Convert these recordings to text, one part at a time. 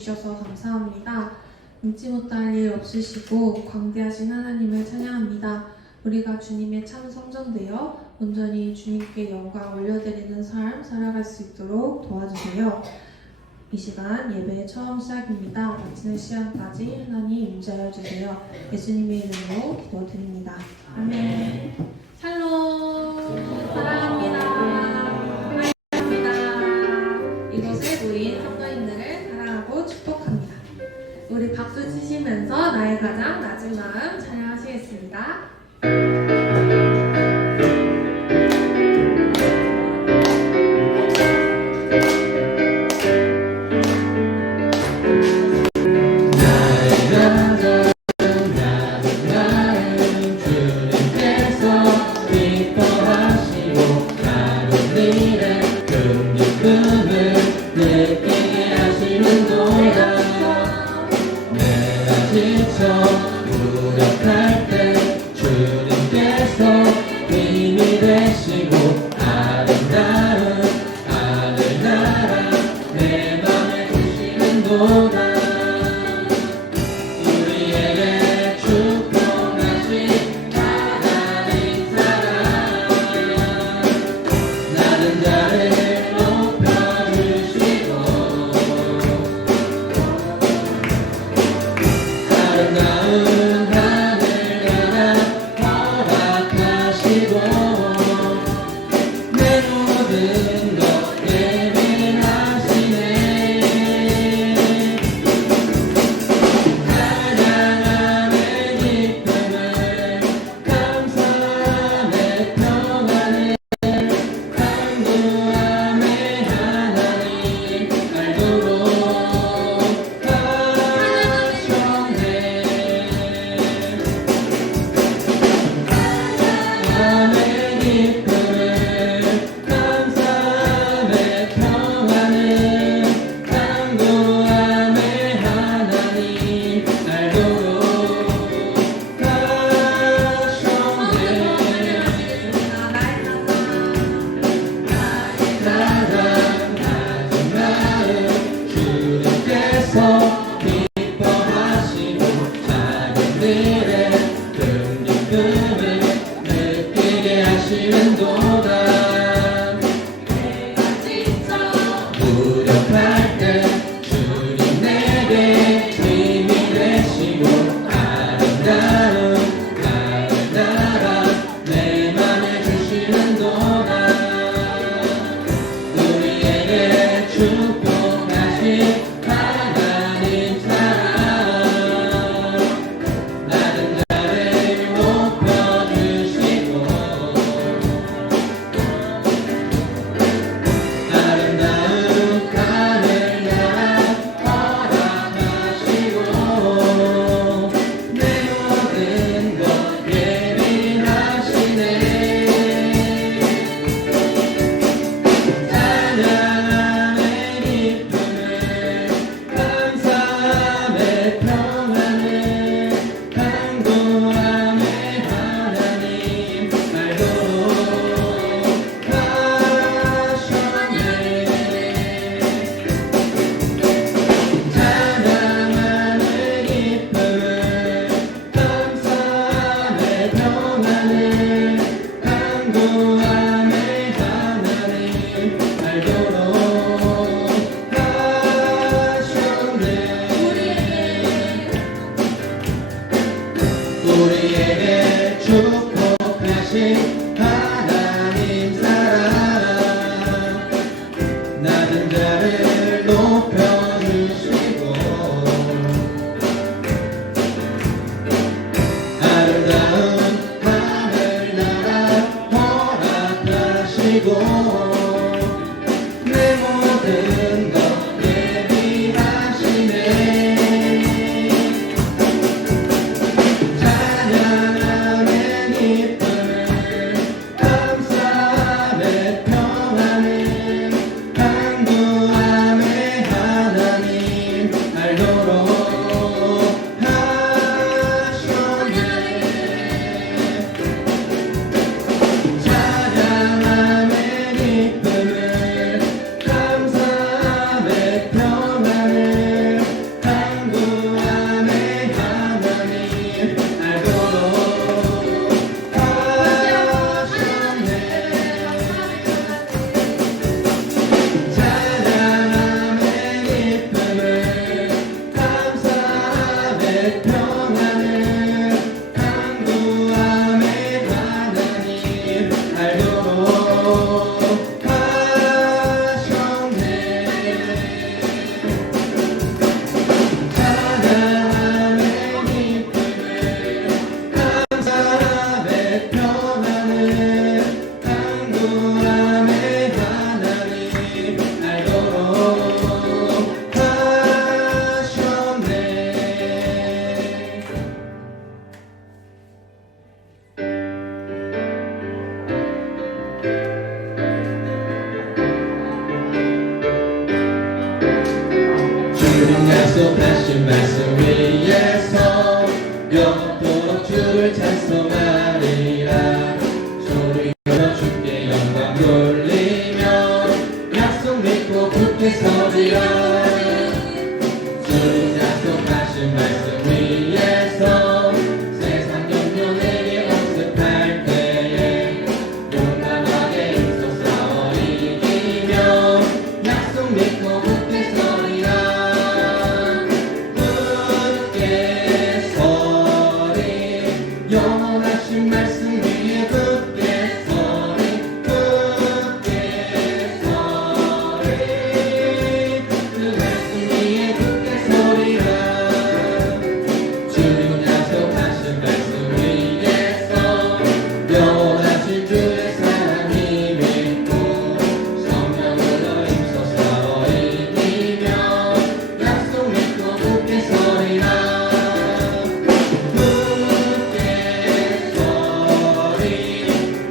주셔서 감사합니다. 잊지 못할 일 없으시고 광대하신 하나님을 찬양합니다. 우리가 주님의 참 성전되어 온전히 주님께 영광 올려드리는 삶 살아갈 수 있도록 도와주세요. 이 시간 예배 처음 시작입니다. 마치는 시간까지 하나님 임재하여 주세요. 예수님의 이름으로 기도드립니다. 아멘. 샬롬. 사랑합니다. 이곳에 모인 성도님들을 사랑하고 축복합니다. 우리 박수 치시면서 나의 가장 낮은 마음 찬양하시겠습니다. 약속하신 말씀 위에서 영원토록 주를 찬송하리라. 소리 들어 주께 영광 돌리며 약속 믿고 굳게 서리라. 주 약속하신 말씀 위에서 세상 염려 내게 억습할 때에 용감하게 힘써 싸워 이기며 약속 믿고 굳게 서리라. 굳게 서리 영원하신 말씀 위에 굳게 서리. 굳게 서리 그 말씀 위에 굳게 서리라. 주님 약속하신 말씀 위에서 영원하신 주의 사랑이 믿고 성령으로 힘써 싸워 이기며 약속 믿고 굳게 서리라. 굳게 서리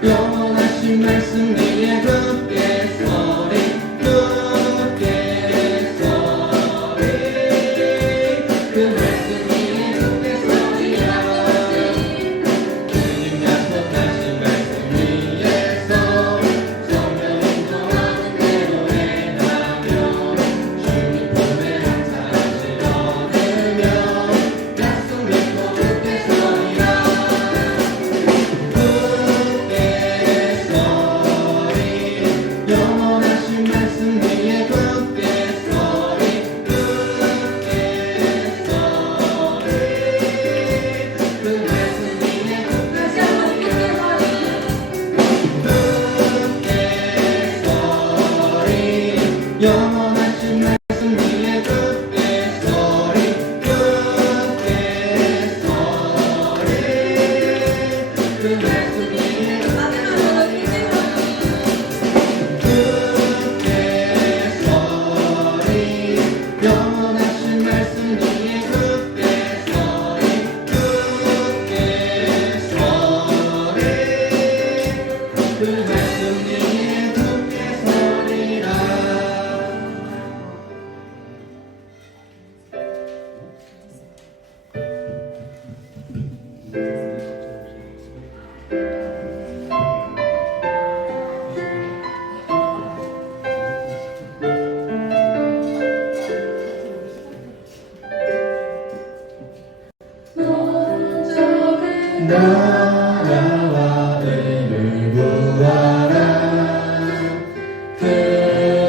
영원하신 말씀 위에 굳게 서리. 굳게 서리 그 말씀 위에 굳게 서리라. 주님 약속하신 말씀 위에서 성령 인도하는 대로 행하며 주님 품에 항상 안식 얻으며 약속 믿고 굳게 서리라. 굳게 서리 영원하신 말씀 위에 굳게 서리. 굳게 서리 그 말씀 위에 굳게 다시 한번 굳게 서리 영원하신 말씀 위에 굳게 서리. 굳게 서리 그 말씀 위에 마지막으로 굳게 서리 영원하신 말씀 위에 굳게 서리. 굳게 서리 그 말씀 위에 굳게 서리라. 목적을 나라와 의를 구하라. 그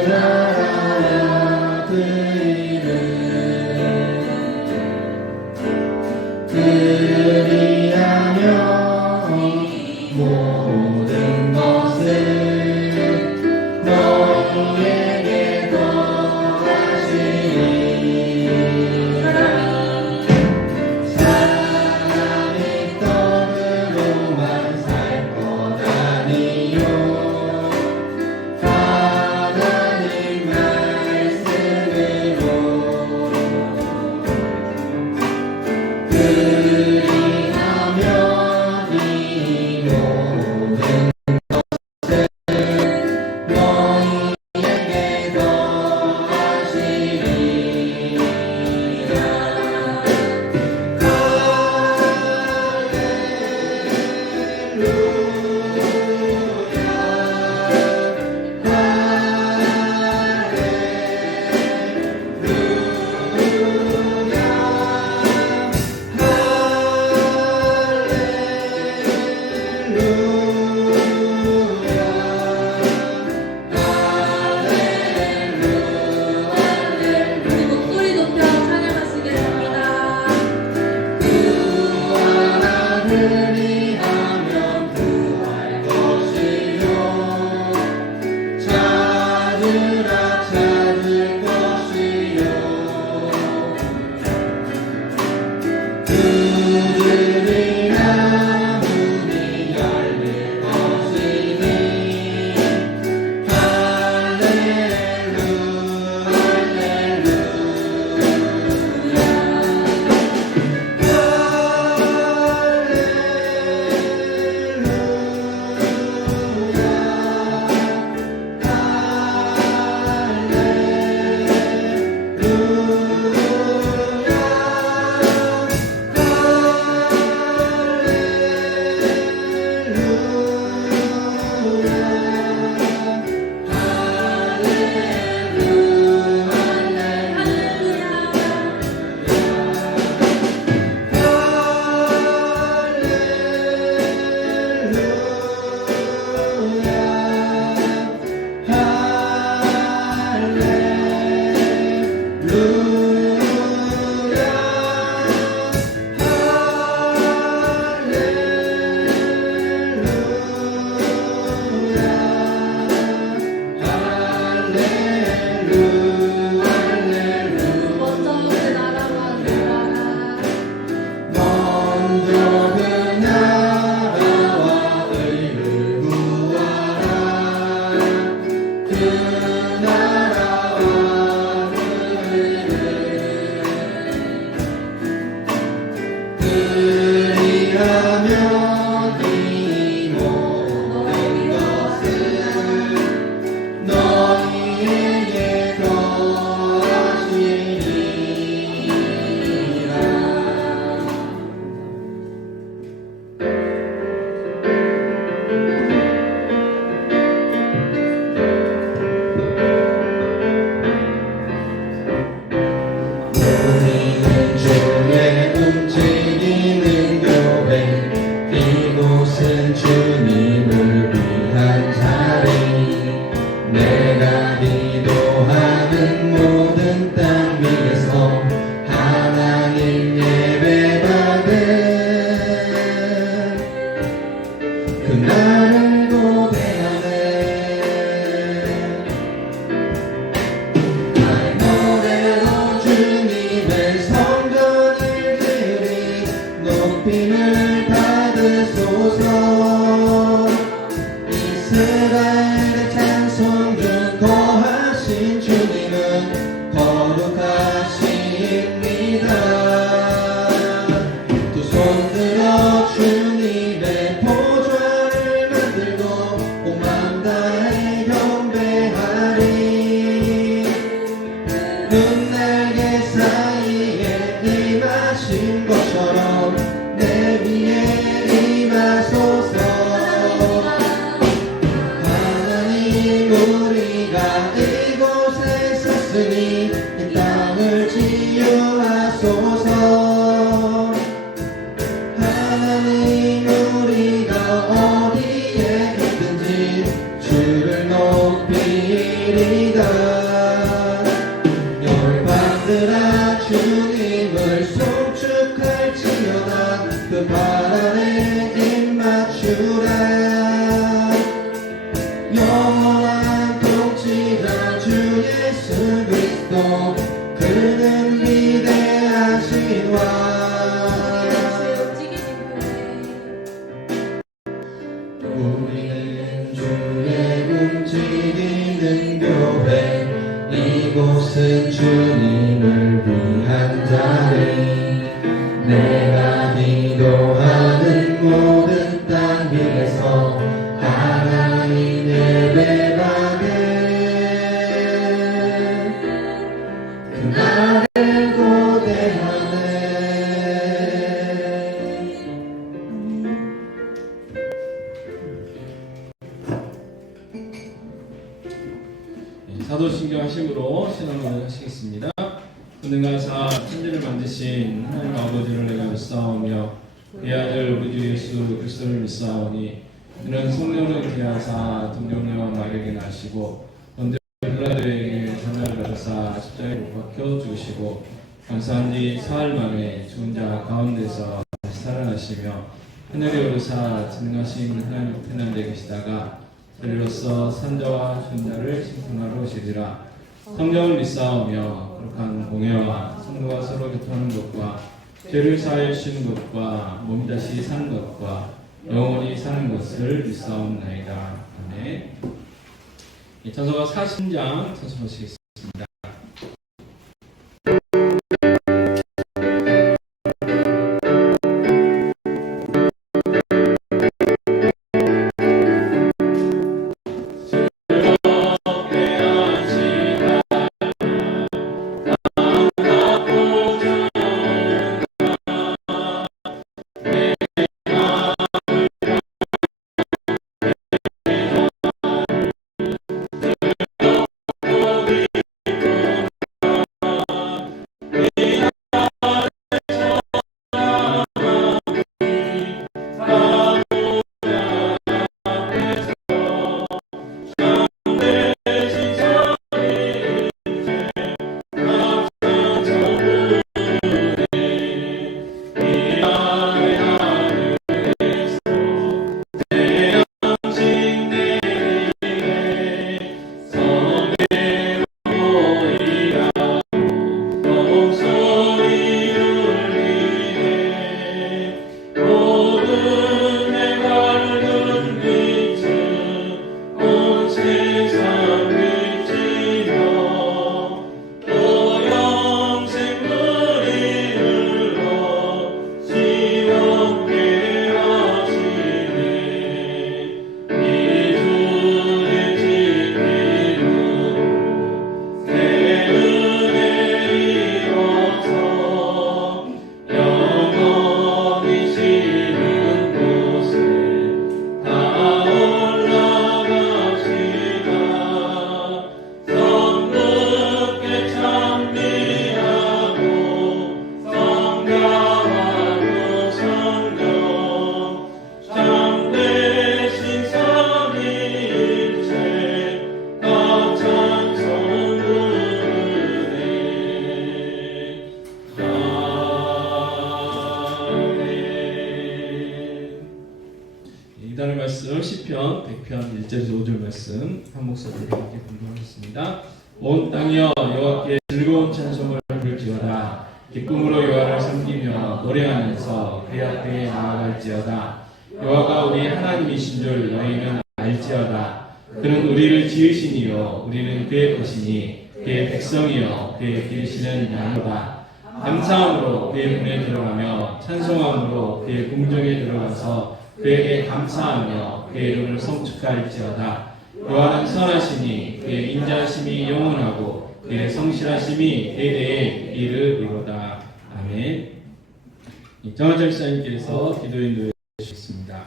나라와 그 의를 그리하며 모든 것을 너희에게 더하시리라. 사람이 떡으로만 살 것 아니요 하나님 말씀으로 그리하면 이 모든 것을 너희에게 더하시리라. 우리 목소리 높여 찬양하시겠습니다. 구하라 그리하면 구할 것이요 찾으라 찾을 것이요 두드리라 문이 열릴 것이니 할렐루야 할렐루야 그리하면 이 모든 것을 너희에게 더하시리라. 우리는 주의 움직이는 교회, 이곳은 주님을 위한 자리. 내가 기도하는 모든 땅 위에서 하나님 예배받은 그날을 고대하네. 나의 노래로 주님의 성전을 드리 높임을 받으소서. 이스라엘의 찬송 중 거하신 주님은 거룩하십니다. 두 손 들어 주님의 보좌를 만들고 온 마음 다해 경배하리. 눈날개 사이에 임하신 것처럼 내 위에 임하소서. 하나님 우리가 이곳에 섰으니 이 땅을 치유하소서. 하나님 우리가 어디에 있든지 주를 높이리다. 열방들아 주님을 송축할지어다. 그 발 아래 입맞추라. 영원한 통치자 주 예수 그리스도, 그는 위대하시와. 우리는 주의 움직이는 교회, 이곳은 주님을 위한 자리. 내가 기도하는 모든 땅 위에서 하나님 예배받은 그날을 고대하네. 사도신경 하심으로 신앙을 하시겠습니다. 전능하사 천지를 만드신 하나님 아버지를 내가 믿사오며 그의 아들 우리 주 예수 그리스도를 믿사오니, 그는 성령을 기하사 동정녀와 마리아에게 나시고 본디오 빌라도에게 장난을 받으사 십자가에 못 박혀 죽으시고 감사한 지 사흘 만에 죽은 자 가운데서 다시 살아나시며 하늘에 오르사 전능하신 하나님 편한데 계시다가 저리로서 산자와 죽은 자를 심판하러 오시리라. 성령을 믿사오며 거룩한 공회와 성도가 서로 교통하는 것과 죄를 사하여 주시는 것과 몸이 다시 사는 것과 영원히 사는 것을 믿사옵나이다. 아멘. 찬송가 40장 찬송하시겠습니다. 말씀 시편 100편 1절에서 5절 말씀 한 목소리로 함께 공부하겠습니다. 온 땅이여 여호와께 즐거운 찬송을 부를지어다. 기쁨으로 여호와를 섬기며 노래하면서 그의 앞에 나아갈지어다. 여호와가 우리 하나님이신 줄 너희는 알지어다. 그는 우리를 지으시니요 우리는 그의 것이니 그의 백성이요 그의 기르시는 양이다. 감사함으로 그의 문에 들어가며 찬송함으로 그의 궁정에 들어가서 그에게 감사하며 그의 이름을 성축할지어다. 여호와는 선하시니 그의 인자하심이 영원하고 그의 성실하심이 대대에 이르리로다. 아멘. 정화철 목사님께서 기도 인도해 주셨습니다.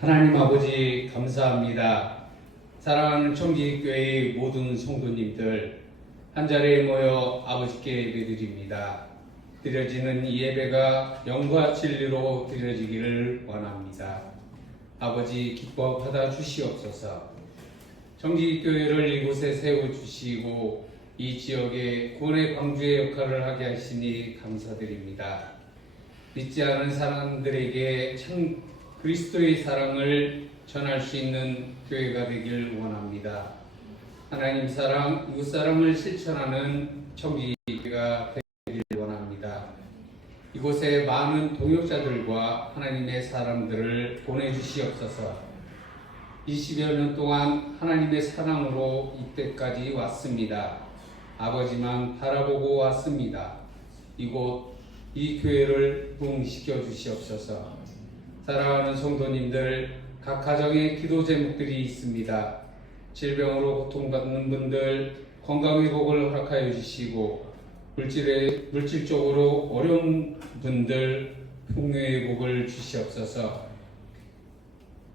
하나님 아버지 감사합니다. 사랑하는 청지교회의 모든 성도님들 한자리에 모여 아버지께 예배드립니다. 드려지는 이 예배가 영과 진리로 드려지기를 원합니다. 아버지 기뻐 받아 주시옵소서. 청지교회를 이곳에 세워주시고 이 지역에 구원의 광주의 역할을 하게 하시니 감사드립니다. 믿지 않은 사람들에게 참 그리스도의 사랑을 전할 수 있는 교회가 되길 원합니다. 하나님 사랑, 이웃 사랑을 실천하는 청지교회가 되길 원합니다. 이곳에 많은 동역자들과 하나님의 사람들을 보내주시옵소서. 20여 년 동안 하나님의 사랑으로 이때까지 왔습니다. 아버지만 바라보고 왔습니다. 이곳 이 교회를 부흥시켜 주시옵소서. 사랑하는 성도님들, 각 가정에 기도 제목들이 있습니다. 질병으로 고통받는 분들 건강 회복을 허락하여 주시고, 물질적으로 어려운 분들 풍요의 복을 주시옵소서.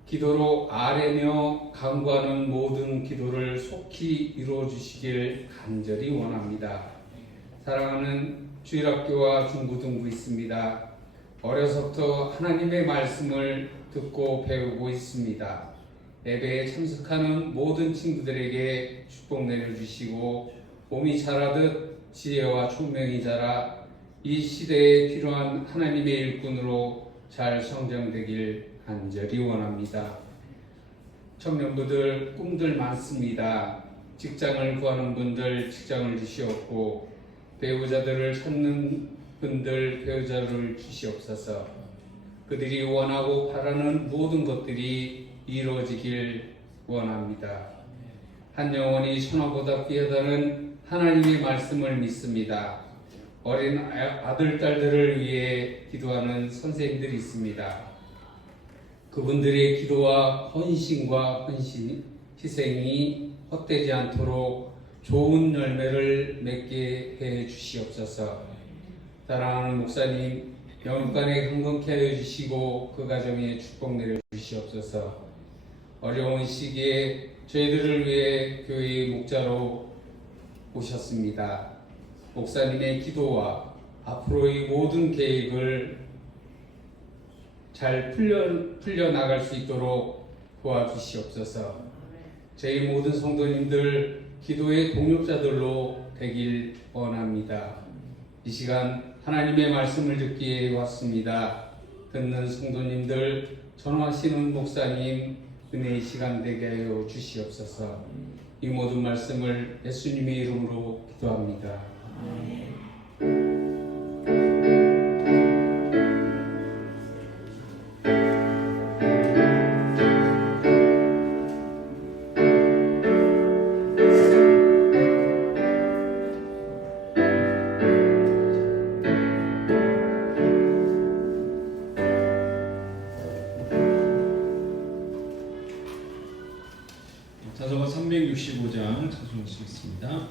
기도로 아뢰며 간구하는 모든 기도를 속히 이루어 주시길 간절히 원합니다. 사랑하는 주일학교와 중고등부 있습니다. 어려서부터 하나님의 말씀을 듣고 배우고 있습니다. 예배에 참석하는 모든 친구들에게 축복 내려주시고 몸이 자라듯 지혜와 총명이 자라 이 시대에 필요한 하나님의 일꾼으로 잘 성장되길 간절히 원합니다. 청년부들 꿈들 많습니다. 직장을 구하는 분들 직장을 주시옵고, 배우자들을 찾는 분들 배우자를 주시옵소서. 그들이 원하고 바라는 모든 것들이 이루어지길 원합니다. 한 영혼이 천하보다 귀하다는 하나님의 말씀을 믿습니다. 어린 아들, 딸들을 위해 기도하는 선생님들이 있습니다. 그분들의 기도와 헌신과 희생이 헛되지 않도록 좋은 열매를 맺게 해 주시옵소서. 사랑하는 목사님, 영육간에 건강케 하여 주시고 그 가정에 축복 내려 주시옵소서. 어려운 시기에 저희들을 위해 교회의 목자로 오셨습니다. 목사님의 기도와 앞으로의 모든 계획을 잘 풀려나갈 수 있도록 도와주시옵소서. 저희 모든 성도님들 기도의 동력자들로 되길 원합니다. 이 시간 하나님의 말씀을 듣기에 왔습니다. 듣는 성도님들, 전하시는 목사님, 은혜의 시간 되게 하여 주시옵소서. 이 모든 말씀을 예수님의 이름으로 기도합니다. 자서가 365장 찬송하시겠습니다.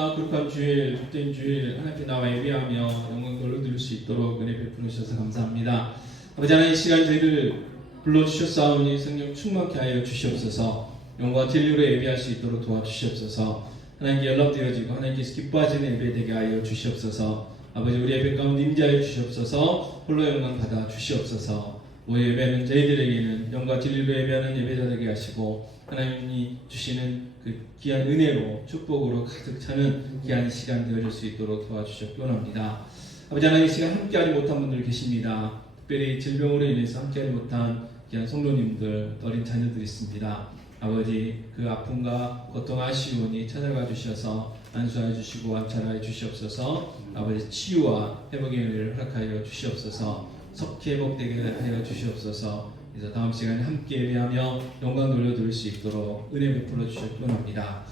우리가 거룩한 주일, 복된 주일 하나님께 나와 예배하며 영광 돌려드릴 수 있도록 은혜 베풀어 주셔서 감사합니다. 아버지 하나님, 이 시간 저희를 불러주셨사오니 성령 충만케 하여 주시옵소서. 영과 진리로 예배할 수 있도록 도와주시옵소서. 하나님께 연락드려지고 하나님께서 기뻐하시는 예배 되게 하여 주시옵소서. 아버지, 우리 예배 가운데 임재하여 주시옵소서. 홀로 영광 받아 주시옵소서. 우리 예배는 저희들에게는 영과 진리로 예배하는 예배자 되게 하시고 하나님이 주시는 그 귀한 은혜로 축복으로 가득 차는 귀한 시간 되어줄 수 있도록 도와주시옵기 원합니다. 아버지 하나님, 이 시간 함께하지 못한 분들 계십니다. 특별히 질병으로 인해서 함께하지 못한 귀한 성도님들, 어린 자녀들이 있습니다. 아버지, 그 아픔과 고통 아쉬우니 찾아가 주셔서 안수하여 주시고 암찰하여 주시옵소서. 아버지, 치유와 회복의 은혜를 허락하여 주시옵소서. 속히 회복되게 하여 주시옵소서. 그래서 다음 시간에 함께 예배하며 영광 돌려드릴 수 있도록 은혜 베풀어 주시기 원합니다.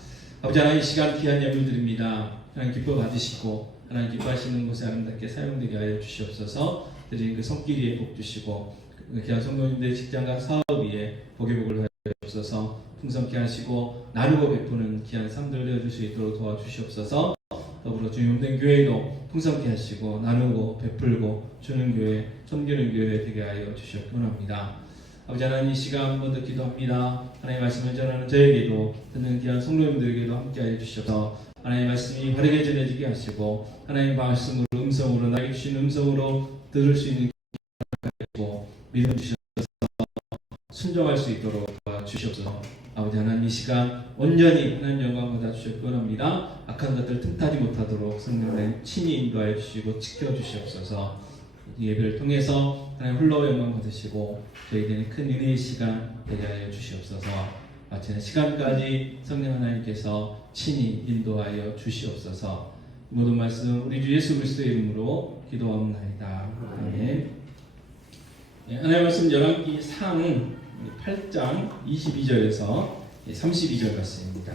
아버지 하나님, 이 시간 귀한 예물 드립니다. 하나님 기뻐 받으시고 하나님 기뻐하시는 곳에 아름답게 사용되게 하여 주시옵소서. 드린 그 손길에 복 주시고 그 귀한 성도님들의 직장과 사업 위에 복의 복을 하여 주옵소서. 풍성케 하시고 나누고 베푸는 귀한 삶들 되어줄 수 있도록 도와주시옵소서. 더불어 주님 없는 교회도 풍성케 하시고 나누고 베풀고 주는 교회, 섬기는 교회 되게 하여 주시옵기 원합니다. 아버지 하나님, 이 시간 한 번 더 기도합니다. 하나님의 말씀을 전하는 저에게도 듣는 귀한 성도님들에게도 함께 하여 주시옵소서. 하나님의 말씀이 바르게 전해지게 하시고 하나님의 말씀으로 음성으로 나에게 주신 음성으로 들을 수 있는 기회고 믿음 주셔서 순종할 수 있도록 도와주시옵소서. 아버지 하나님, 이 시간 온전히 하나님 영광 받아 주시기 원합니다. 악한 것들 틈타지 못하도록 성령님 친히 인도하여 주시고 지켜주시옵소서. 이 예배를 통해서 하나님 홀로 영광 받으시고 저희들은 큰 은혜의 시간 되게 하여 주시옵소서. 마치는 시간까지 성령 하나님께서 친히 인도하여 주시옵소서. 모든 말씀 우리 주 예수 그리스도의 이름으로 기도하옵나이다. 아멘. 하나님의 말씀 열왕기 상 8장 22절에서 32절 말씀입니다.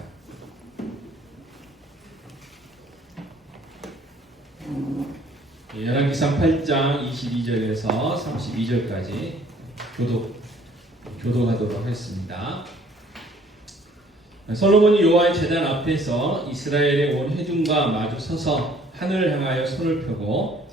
열왕기상 8장 22절에서 32절까지 교독하도록 하겠습니다. 솔로몬이 여호와의 제단 앞에서 이스라엘의 온 회중과 마주 서서 하늘을 향하여 손을 펴고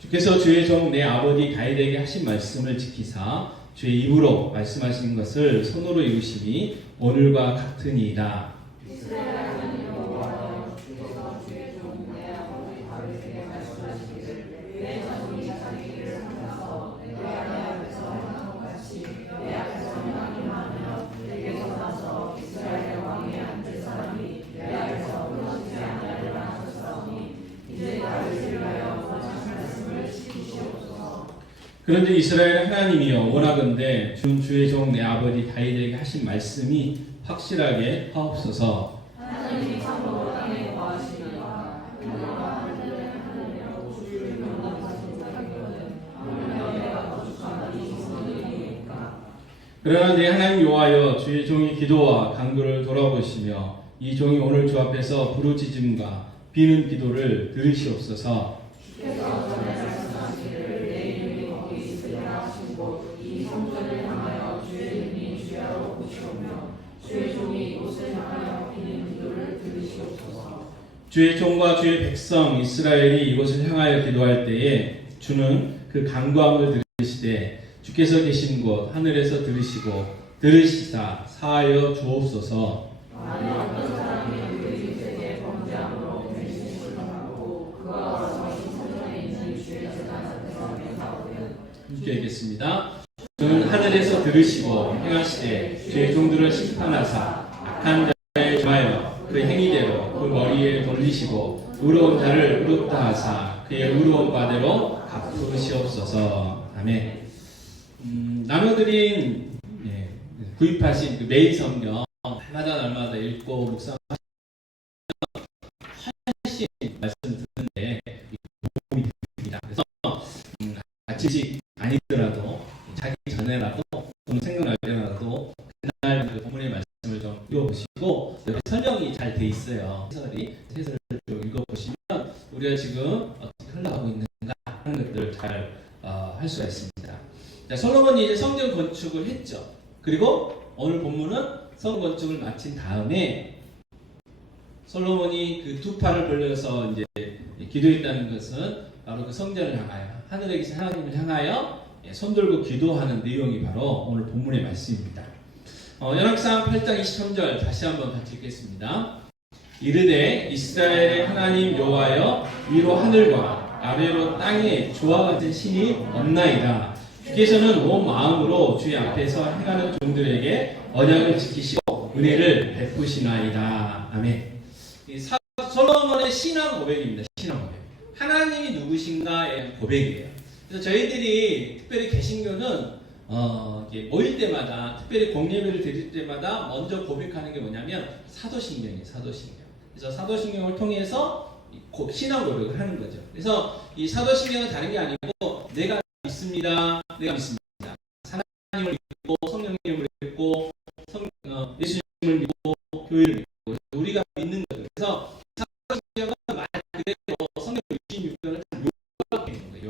주께서 주의 종 내 아버지 다윗에게 하신 말씀을 지키사 주의 입으로 말씀하신 것을 손으로 이루시니 오늘과 같으니이다. 그런데 이스라엘 하나님이여, 원하건대 주의 종 내 아버지 다윗에게 하신 말씀이 확실하게 하옵소서. 하나님이 참으로 땅에 거하시니라. 그러나 내 하나님 여호와여, 주의 종이 기도와 간구를 돌아보시며 이 종이 오늘 주 앞에서 부르짖음과 비는 기도를 들으시옵소서. 주께서 전에 말씀하시기를 내 이름이 거기 있으리라 하신 곳 이 성전을 향하여 주의 이름이 주야로 부시오며 주의 종이 이곳을 향하여 비는 기도를 들으시옵소서. 주의 종과 주의 백성 이스라엘이 이곳을 향하여 기도할 때에 주는 그 간구함을 들으시되 주께서 계신 곳 하늘에서 들으시사 사하여 주옵소서. 만일 어떤 사람이 그 이웃에게 범죄함으로 죄짓음을 당하고 그와 와서 이 성전에 있는 주의 제단 앞에서 맹하거든. 함께 읽겠습니다. 주는 하늘에서 들으시고 행하시되 주의 종들을 심판하사 악한 자의 정하여 그 행위대로 그 머리에 돌리시고 의로운 자를 의롭다 하사 그의 의로운 바대로 갚으시옵소서. 아멘. 나눠드린 구입하신 그 매일 성경 날마다 읽고 묵상하시면 훨씬 말씀 듣는데 도움이 됩니다. 그래서 아침식 아니더라도 자기 전에라도 좀 생각날 때라도 그날 그 본문의 말씀을 좀 읽어보시고 설명이 잘 돼 있어요. 해설을 좀 읽어보시면 우리가 지금 흘러가고 있는가 하는 것들을 잘 할 수가 있습니다. 자, 솔로몬이 이제 성전 건축을 했죠. 그리고 오늘 본문은 성전 건축을 마친 다음에 솔로몬이 그 두 팔을 벌려서 이제 기도했다는 것은 바로 그 성전을 향하여 하늘에 계신 하나님을 향하여 손 들고 기도하는 내용이 바로 오늘 본문의 말씀입니다. 열왕기상 8장 23절 다시 한번 같이 읽겠습니다. 이르되 이스라엘의 하나님 여호와여 위로 하늘과 아래로 땅에 주와 같은 신이 없나이다. 주께서는 온 마음으로 주의 앞에서 행하는 종들에게 언약을 지키시고 은혜를 베푸시나이다. 아멘. 솔로몬의 신앙 고백입니다. 신앙 고백. 하나님이 누구신가의 고백이에요. 그래서 저희들이 특별히 개신교는 모일 때마다 특별히 공예배를 드릴 때마다 먼저 고백하는 게 뭐냐면 사도신경이에요. 사도신경. 그래서 사도신경을 통해서 신앙 고백을 하는 거죠. 그래서 이 사도신경은 다른 게 아니고 내가 믿습니다. 내가 믿습니다. 하나님을 믿고 성령님을 믿고 예수님을 믿고 교회를 믿고 우리가 믿는 거죠. 그래서 사도신경은 말 그대로 성경 66권을 다 요약해 있는 거예요.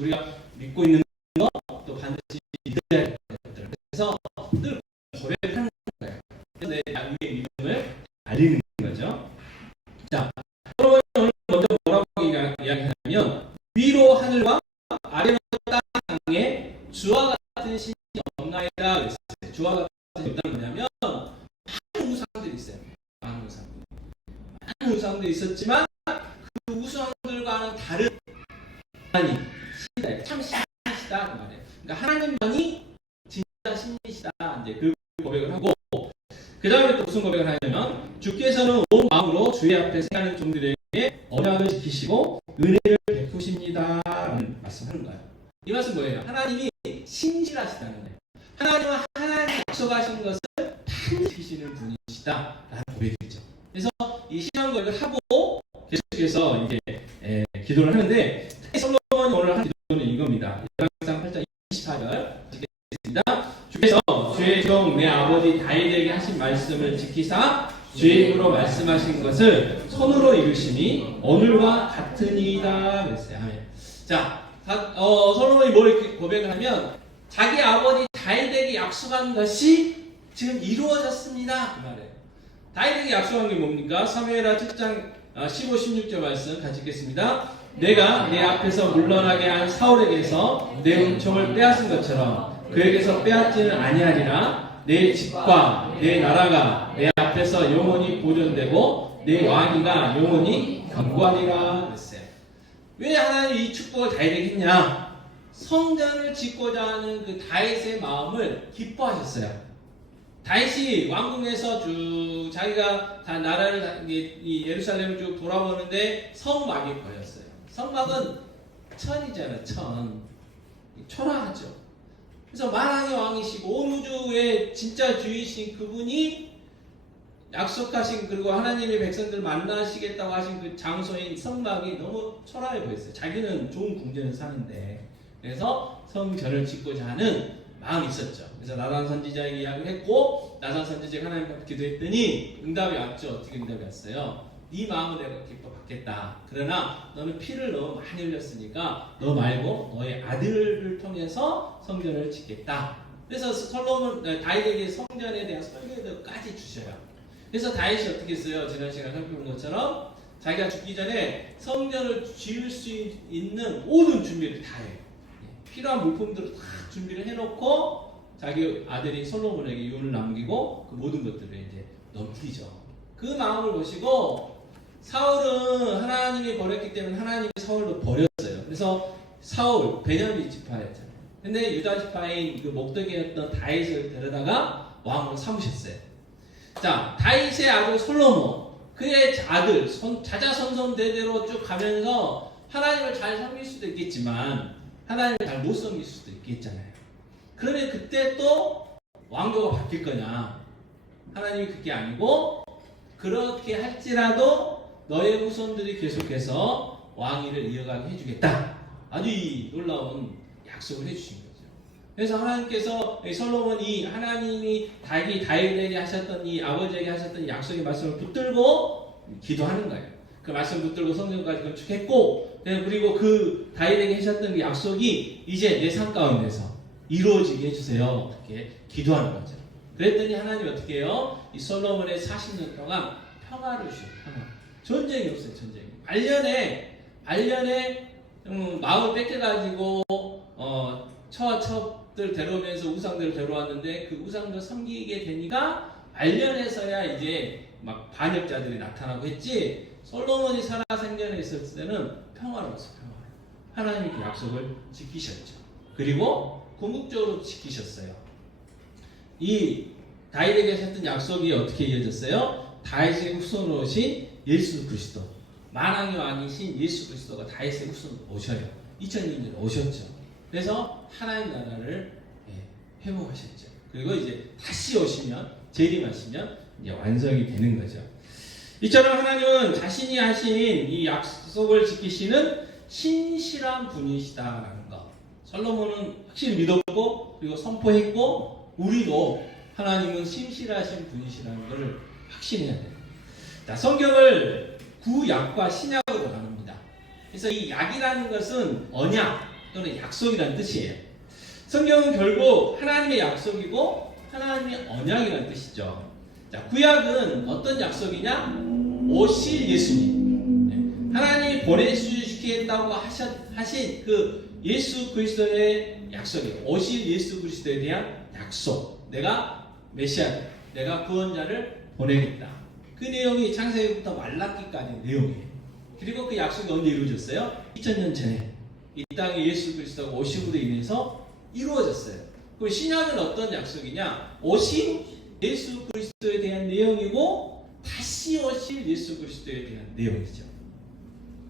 우리가 믿고 있는 거 또 반드시 믿어야 할 것들. 그래서 늘 고백하는 거예요. 내 우리의 믿음을 알리는 거죠. 자, 오늘 먼저 뭐라고 이야기하냐면 위로 하늘과 아래로 땅에 주와 같은 신이 없나이다 그랬어요. 주와 같은 신이 없다는 뭐냐면 많은 우상들이 있어요. 많은 우상들이 있었지만 그 우상들과는 다른 하나님 신이다. 참 신이시다 그 말이에요. 그러니까 하나님만이 진짜 신이시다 이제 그 고백을 하고 그 다음에 또 무슨 고백을 하냐면 주께서는 온 마음으로 주의 앞에 행하는 종들에게 언약을 지키시고 은혜를 베푸십니다 라는 말씀을 하는 거예요. 이 말씀 뭐예요? 하나님이 신실하시다는 거예요. 하나님은 하나님 약속하신 것을 반드시 지키시는 분이시다 라는 고백이죠. 그래서 이 신앙 고백을 하고 계속해서 이제 기도를 하는데 특히 솔로몬이 오늘 한 기도는 이겁니다. 열왕기상 8장 24절 읽겠습니다. 주께서 주의 종 내 아버지 다윗에게 하신 말씀을 지키사 주의 입으로 말씀하신 것을 손으로 이루시니 오늘과 같으니이다 그랬어요. 아멘. 자, 솔로몬이 뭘 이렇게 고백을 하면 자기 아버지 다윗에게 약속한 것이 지금 이루어졌습니다 그 말이에요. 다윗에게 약속한 게 뭡니까? 사무엘하 7장 15, 16절 말씀 같이 읽겠습니다. 내가 내 앞에서 물러나게 한 사울에게서 내 은총을 빼앗은 것처럼 그에게서 빼앗지는 아니하리라. 내 집과 내 나라가 내 앞에서 영원히 보존되고 내 왕위가 영원히 견고하리라 그랬어요. 왜 하나님이 이 축복을 다윗에게 했냐? 성전을 짓고자 하는 그 다윗의 마음을 기뻐하셨어요. 다윗이 왕궁에서 쭉 자기가 다 나라를 이 예루살렘을 쭉 돌아보는데 성막이 보였어요. 성막은 천이잖아요. 초라하죠. 그래서 만왕의 왕이시고 온 우주의 진짜 주이신 그분이 약속하신 그리고 하나님의 백성들 만나시겠다고 하신 그 장소인 성막이 너무 초라해 보였어요. 자기는 좋은 궁전에서 사는데 그래서 성전을 짓고자 하는 마음이 있었죠. 그래서 나단 선지자에게 이야기를 했고 나단 선지자가 하나님 앞에 기도했더니 응답이 왔죠. 어떻게 응답이 왔어요? 네 마음을 내가 기뻐 받겠다. 그러나 너는 피를 너무 많이 흘렸으니까 너 말고 너의 아들을 통해서 성전을 짓겠다. 그래서 다윗에게 성전에 대한 설계도까지 주셔요. 그래서 다윗이 어떻게 했어요? 지난 시간에 살펴본 것처럼 자기가 죽기 전에 성전을 지을 수 있는 모든 준비를 다 해요. 필요한 물품들을 다 준비를 해놓고 자기 아들이 솔로몬에게 유언을 남기고 그 모든 것들을 이제 넘기죠. 그 마음을 보시고 사울은 하나님이 버렸기 때문에 하나님이 사울도 버렸어요. 그래서 사울 베냐민 지파였잖아요. 근데 유다 지파인 그 목독이었던 다윗을 데려다가 왕으로 삼으셨어요. 자, 다윗의 아들 솔로몬 그의 아들 자자손손 대대로 쭉 가면서 하나님을 잘 섬길 수도 있겠지만 하나님을 잘 못 섬길 수도 있겠잖아요. 그러면 그때 또 왕조가 바뀔 거냐? 하나님이 그게 아니고 그렇게 할지라도 너의 후손들이 계속해서 왕위를 이어가게 해주겠다. 아주 놀라운 약속을 해주신 거죠. 그래서 하나님께서 솔로몬이 하나님이 다윗에게 하셨던 이 아버지에게 하셨던 이 약속의 말씀을 붙들고 기도하는 거예요. 그 말씀 붙들고 성경까지 건축했고, 그리고 그 다윗에게 하셨던 그 약속이 이제 내 삶 가운데서 이루어지게 해주세요. 이렇게 기도하는 거죠. 그랬더니 하나님 어떻게 해요? 이 솔로몬의 40년 동안 평화를 주셔요. 평화. 전쟁이 없어요. 전쟁이. 말년에 마음을 뺏겨가지고 처와 첩들 데려오면서 우상들을 데려왔는데 그 우상들 섬기게 되니까 말년에서야 이제 막 반역자들이 나타나고 했지. 솔로몬이 살아 생전에 있었을 때는 평화로웠어요. 하나님이 그 약속을 지키셨죠. 그리고 궁극적으로 지키셨어요. 이 다윗에게 하셨던 약속이 어떻게 이어졌어요? 다윗의 후손으로 오신 예수 그리스도, 만왕의 왕이신 예수 그리스도가 다윗의 후손으로 오셔요. 2000년 오셨죠. 그래서 하나님 나라를 회복하셨죠. 그리고 이제 다시 오시면, 재림하시면 이제 완성이 되는 거죠. 이처럼 하나님은 자신이 하신 이 약속을 지키시는 신실한 분이시다라는 거. 솔로몬은 확실히 믿었고 그리고 선포했고, 우리도 하나님은 신실하신 분이시라는 것을 확신해야 돼요. 자, 성경을 구약과 신약으로 나눕니다. 그래서 이 약이라는 것은 언약 또는 약속이라는 뜻이에요. 성경은 결국 하나님의 약속이고 하나님의 언약이라는 뜻이죠. 자, 구약은 어떤 약속이냐? 오실 예수님. 하나님이 보내주시겠다고 하신 그 예수 그리스도의 약속이에요. 오실 예수 그리스도에 대한 약속. 내가 메시아, 내가 구원자를 보내겠다. 그 내용이 창세기부터 말라기까지 내용이에요. 그리고 그 약속이 언제 이루어졌어요? 2000년 전에 이 땅에 예수 그리스도가 오심으로 인해서 이루어졌어요. 그리고 신약은 어떤 약속이냐? 오신 예수 그리스도에 대한 내용이고 다시 오실 예수 그리스도에 대한 내용이죠.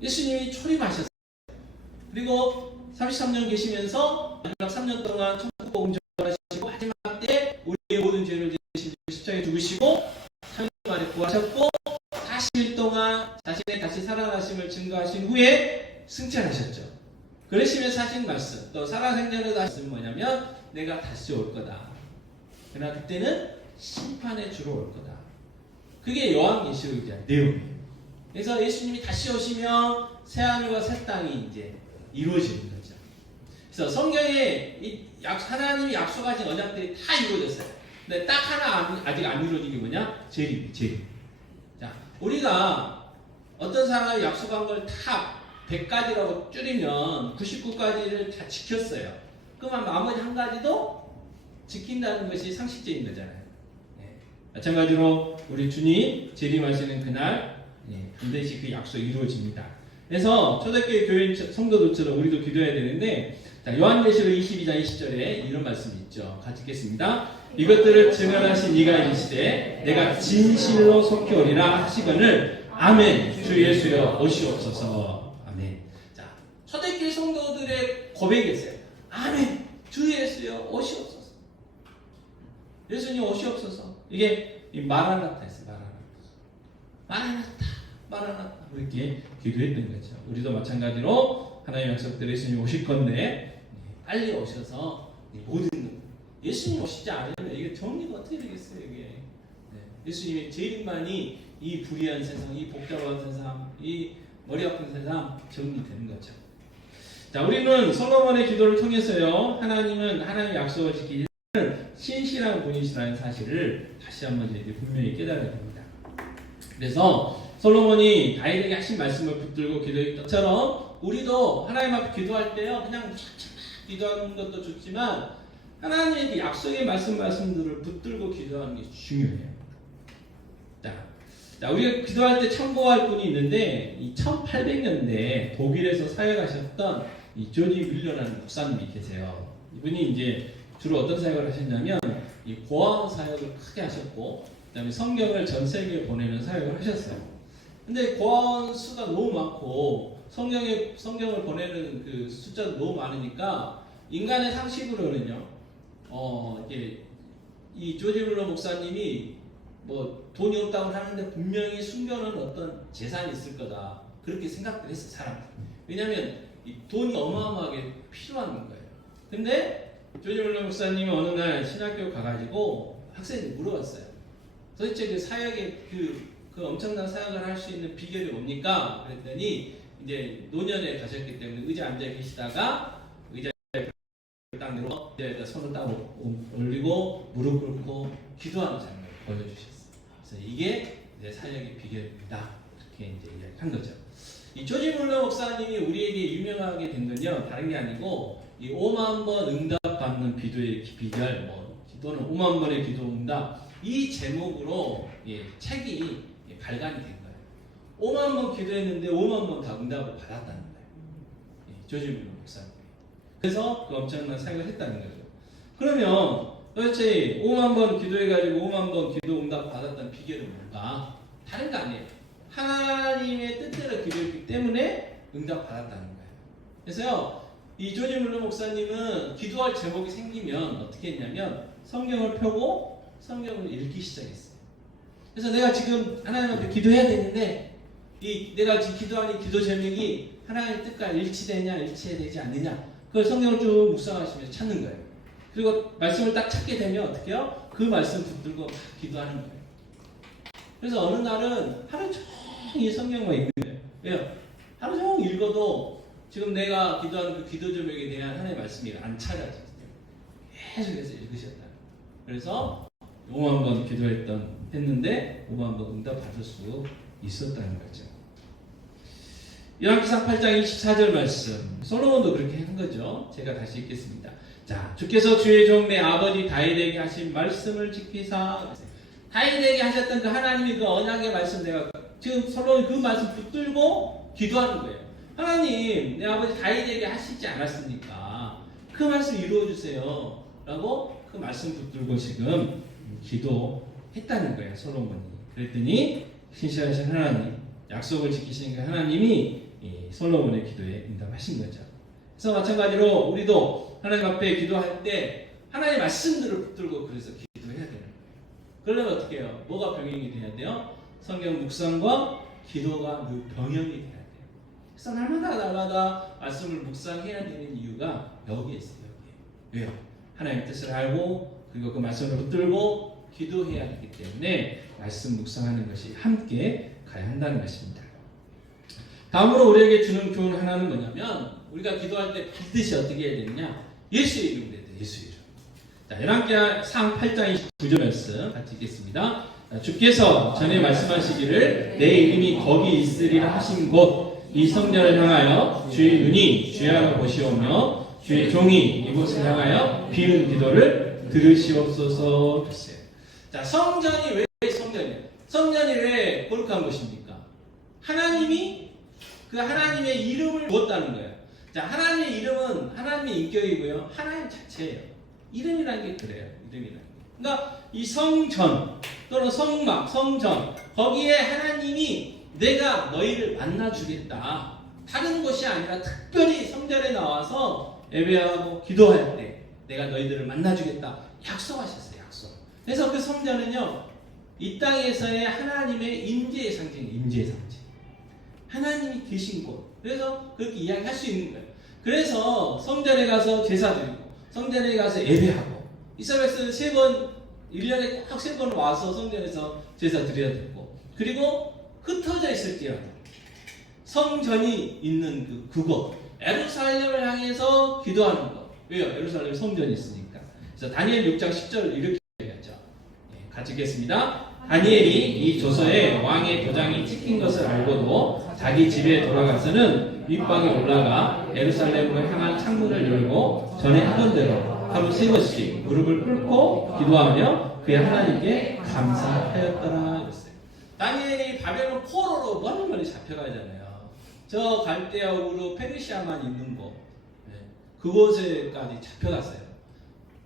예수님이 초림하셨어요. 그리고 33년 계시면서 마지막 3년 동안 천국복음 전하시고 마지막 때 우리의 모든 죄를 지신 십자가에 죽으시고 3년 만에 부활하셨고 40일 동안 자신의 다시 살아나심을 증거하신 후에 승천하셨죠. 그러시면서 하신 말씀, 또 살아생전에도 하신 뭐냐면 내가 다시 올 거다. 그러나 그때는 심판의 주로 올 거다. 그게 요한계시록에 대한 내용이에요. 그래서 예수님이 다시 오시면 새하늘과 새 땅이 이제 이루어지는 거죠. 그래서 성경에 하나님이 약속하신 언약들이 다 이루어졌어요. 근데 딱 하나 아직 안 이루어진 게 뭐냐? 재림. 자, 우리가 어떤 사람이 약속한 걸 다 100가지라고 줄이면 99가지를 다 지켰어요. 그러면 나머지 한 가지도 지킨다는 것이 상식적인 거잖아요. 마찬가지로 우리 주님 재림하시는 그날 반드시 그 약속이 이루어집니다. 그래서 초대교회 교인 성도들처럼 우리도 기도해야 되는데, 요한계시록 22장 20절에 이런 말씀이 있죠. 같이 읽겠습니다. 이것들을 증언하신 이가 이르시되 내가 진실로 속히 오리라 하시거늘 아멘. 주 예수여 오시옵소서. 아멘. 자, 초대교회 성도들의 고백이었어요. 아멘. 주 예수여 오시옵소서. 예수님 오시옵소서. 이게 마라나타였어요. 마라나타. 이렇게 기도했던 거죠. 우리도 마찬가지로 하나님의 약속대로 예수님 오실 건데 빨리 오셔서 모든 예수님 오시지 않으면 이게 정리가 어떻게 되겠어요, 이게. 예수님의 재림만이 이 불의한 세상, 이 복잡한 세상, 이 머리 아픈 세상 정리되는 거죠. 자, 우리는 솔로몬의 기도를 통해서요, 하나님은 하나님의 약속을 지키는 신실한 분이시라는 사실을 다시 한번 이제 분명히 깨달아야 됩니다. 그래서 솔로몬이 다윗에게 하신 말씀을 붙들고 기도했던 것처럼 우리도 하나님 앞에 기도할 때요, 그냥 기도하는 것도 좋지만 하나님의 약속의 말씀들을 붙들고 기도하는 게 중요해요. 자, 우리가 기도할 때 참고할 분이 있는데, 이 1800년대에 독일에서 사역하셨던 이 조니 밀러라는 목사님이 계세요. 이분이 이제 주로 어떤 사역을 하셨냐면, 이 고아원 사역을 크게 하셨고, 그 다음에 성경을 전 세계에 보내는 사역을 하셨어요. 근데 고아원 수가 너무 많고, 성경을 보내는 그 숫자도 너무 많으니까, 인간의 상식으로는요, 이게 이 조지 밀러 목사님이 뭐 돈이 없다고 하는데 분명히 숨겨놓은 어떤 재산이 있을 거다, 그렇게 생각들 했어요, 사람들. 왜냐하면 이 돈이 어마어마하게 필요한 거예요. 근데 조지 밀러 목사님이 어느 날 신학교 가가지고 학생들이 물어봤어요. 도대체 그 사역의 그 그 엄청난 사역을 할 수 있는 비결이 뭡니까? 그랬더니 이제 노년에 가셨기 때문에 의자에 앉아 계시다가 의자에 딱 내려 의자에다 손을 딱 올리고 무릎 꿇고 기도하는 장면을 보여주셨어요. 그래서 이게 이제 사역의 비결입니다. 이렇게 이제 이야기한 거죠. 이 조지 물러 목사님이 우리에게 유명하게 된 건요 다른 게 아니고 이 5만 번 응답받는 기도의 비결 또는 5만 번의 기도 응답 이 제목으로 책이 발간이 된 거예요. 5만 번 기도했는데 5만 번 다 응답을 받았다는 거예요. 조지 물러 목사님. 그래서 그 엄청난 사역을 했다는 거죠. 그러면 도대체 5만 번 기도해가지고 5만 번 기도 응답 받았다는 비결은 뭔가? 다른 거 아니에요. 하나님의 뜻대로 기도했기 때문에 응답 받았다는 거예요. 그래서요, 이 조지 물러 목사님은 기도할 제목이 생기면 어떻게 했냐면 성경을 펴고 성경을 읽기 시작했어요. 그래서 내가 지금 하나님 앞에 기도해야 되는데 내가 지금 기도하는 기도 제목이 하나님의 뜻과 일치되냐 일치되지 않느냐 그걸 성경을 쭉 묵상하시면서 찾는 거예요. 그리고 말씀을 딱 찾게 되면 어떻게 해요? 그 말씀 붙들고 기도하는 거예요. 그래서 어느 날은 하루 종일 성경만 읽는 거예요. 왜요? 하루 종일 읽어도 지금 내가 기도하는 그 기도 제목에 대한 하나님의 말씀이 안 찾아지거든요. 계속해서 읽으셨다. 그래서 5만 번 했는데 5만 번 응답 받을 수 있었다는 거죠. 열왕기상 8장 24절 말씀 솔로몬도 그렇게 한 거죠. 제가 다시 읽겠습니다. 자, 주께서 주의 종 내 아버지 다윗에게 하신 말씀을 지키사 다윗에게 하셨던 그 하나님의 그 언약의 말씀 내가 지금 솔로몬이 그 말씀 붙들고 기도하는 거예요. 하나님 내 아버지 다윗에게 하시지 않았습니까? 그 말씀 이루어 주세요 라고 그 말씀 붙들고 지금 기도했다는 거예요. 솔로몬이. 그랬더니 신실하신 하나님 약속을 지키신 그 하나님이 솔로몬의 기도에 응답하신 거죠. 그래서 마찬가지로 우리도 하나님 앞에 기도할 때 하나님의 말씀들을 붙들고 그래서 기도해야 되는 거예요. 그러려면 어떻게 해요? 뭐가 병행이 돼야 돼요? 성경 묵상과 기도가 늘 병행이 돼야 돼요. 그래서 날마다 말씀을 묵상해야 되는 이유가 여기에 있어요. 여기에. 왜요? 하나님의 뜻을 알고 그리고 그 말씀을 붙들고 기도해야 하기 때문에 말씀 묵상하는 것이 함께 가야 한다는 것입니다. 다음으로 우리에게 주는 교훈 하나는 뭐냐면 우리가 기도할 때 반드시 어떻게 해야 되느냐? 예수의 이름으로 해야 돼요. 예수의 이름. 자, 열왕기상 8장 29절 말씀 같이 읽겠습니다. 자, 주께서 전에 말씀하시기를 내 이름이 거기 있으리라 하신 곳 이 성전을 향하여 주의 눈이 주야로 보시오며 주의 종이 이곳을 향하여 비는 기도를 들으시옵소서 했어요. 자, 성전이 왜 성전이에요? 성전이 왜 거룩한 곳입니까? 하나님이 그 하나님의 이름을 두었다는 거예요. 자, 하나님의 이름은 하나님의 인격이고요. 하나님 자체예요. 이름이라는 게 그래요. 이름이라는 게. 그러니까 이 성전 또는 성막, 성전 거기에 하나님이 내가 너희를 만나주겠다. 다른 곳이 아니라 특별히 성전에 나와서 예배하고 기도할 때 내가 너희들을 만나주겠다. 약속하셨어요. 약속. 그래서 그 성전은요. 이 땅에서의 하나님의 임재의 상징이에요. 임재의 상징. 하나님이 계신 곳. 그래서 그렇게 이야기할 수 있는 거예요. 그래서 성전에 가서 제사 드리고 성전에 가서 예배하고 이스라엘에서 1년에 꼭 3번 와서 성전에서 제사 드려야 되고 그리고 흩어져 있을지라도 성전이 있는 그곳 예루살렘을 향해서 기도하는 것. 왜요? 예루살렘 성전이 있으니까. 그래서 다니엘 6장 10절 이렇게 얘기하죠. 같이 읽겠습니다. 다니엘이 이 조서에 왕의 도장이 찍힌 것을 알고도 자기 집에 돌아가서는 윗방에 올라가 예루살렘으로 향한 창문을 열고 전에 하던 대로 하루 3번씩 무릎을 꿇고 기도하며 그의 하나님께 감사하였더라. 다니엘이 바벨론 포로로 멀리 잡혀가잖아요. 저 갈대아우로 페르시아만 있는 곳 그곳에까지 잡혀갔어요.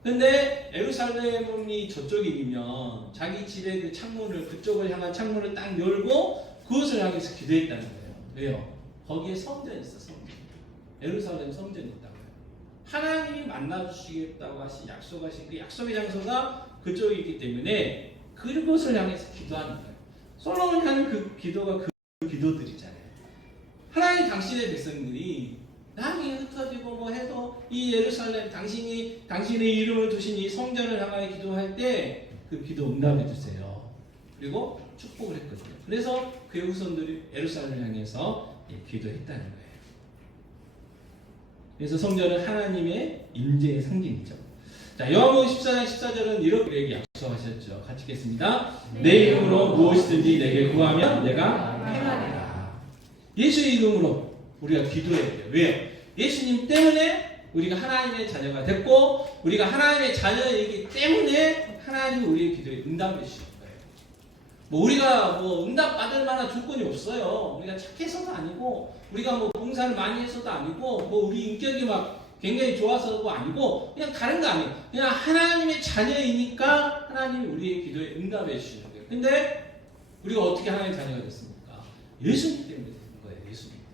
근데 예루살렘이 저쪽이면 자기 집의 그 창문을 그쪽을 향한 창문을 딱 열고 그곳을 향해서 기도했다는 거예요. 왜요? 거기에 성전이 있어. 성전. 예루살렘 성전이 있다고요. 하나님이 만나주시겠다고 약속하신 그 약속의 장소가 그쪽에 있기 때문에 그곳을 향해서 기도하는 거예요. 솔로몬이 하는 그 기도가 그 기도들이잖아요. 하나님 당신의 백성들이 남이 흩어지고 뭐 해도 이 예루살렘 당신의 이름을 두신 이 성전을 향하여 기도할 때 그 기도 응답해 주세요. 그리고 축복을 했거든요. 그래서 그의 후손들이 예루살렘을 향해서 기도했다는 거예요. 그래서 성전은 하나님의 임재의 상징이죠. 자, 요한복음 14장 14절은 이렇게 약속하셨죠. 같이 읽겠습니다. 내 이름으로 무엇이든지 내게 구하면 내가 행하리라. 예수의 이름으로 우리가 기도해야 돼요. 왜요? 예수님 때문에 우리가 하나님의 자녀가 됐고, 우리가 하나님의 자녀이기 때문에 하나님이 우리의 기도에 응답해 주시는 거예요. 우리가 응답 받을 만한 조건이 없어요. 우리가 착해서도 아니고, 우리가 봉사를 많이 해서도 아니고, 우리 인격이 막 굉장히 좋아서도 아니고, 그냥 다른 거 아니에요. 그냥 하나님의 자녀이니까 하나님이 우리의 기도에 응답해 주시는 거예요. 근데 우리가 어떻게 하나님의 자녀가 됐습니까? 예수님 때문에 된 거예요. 예수님 때문에.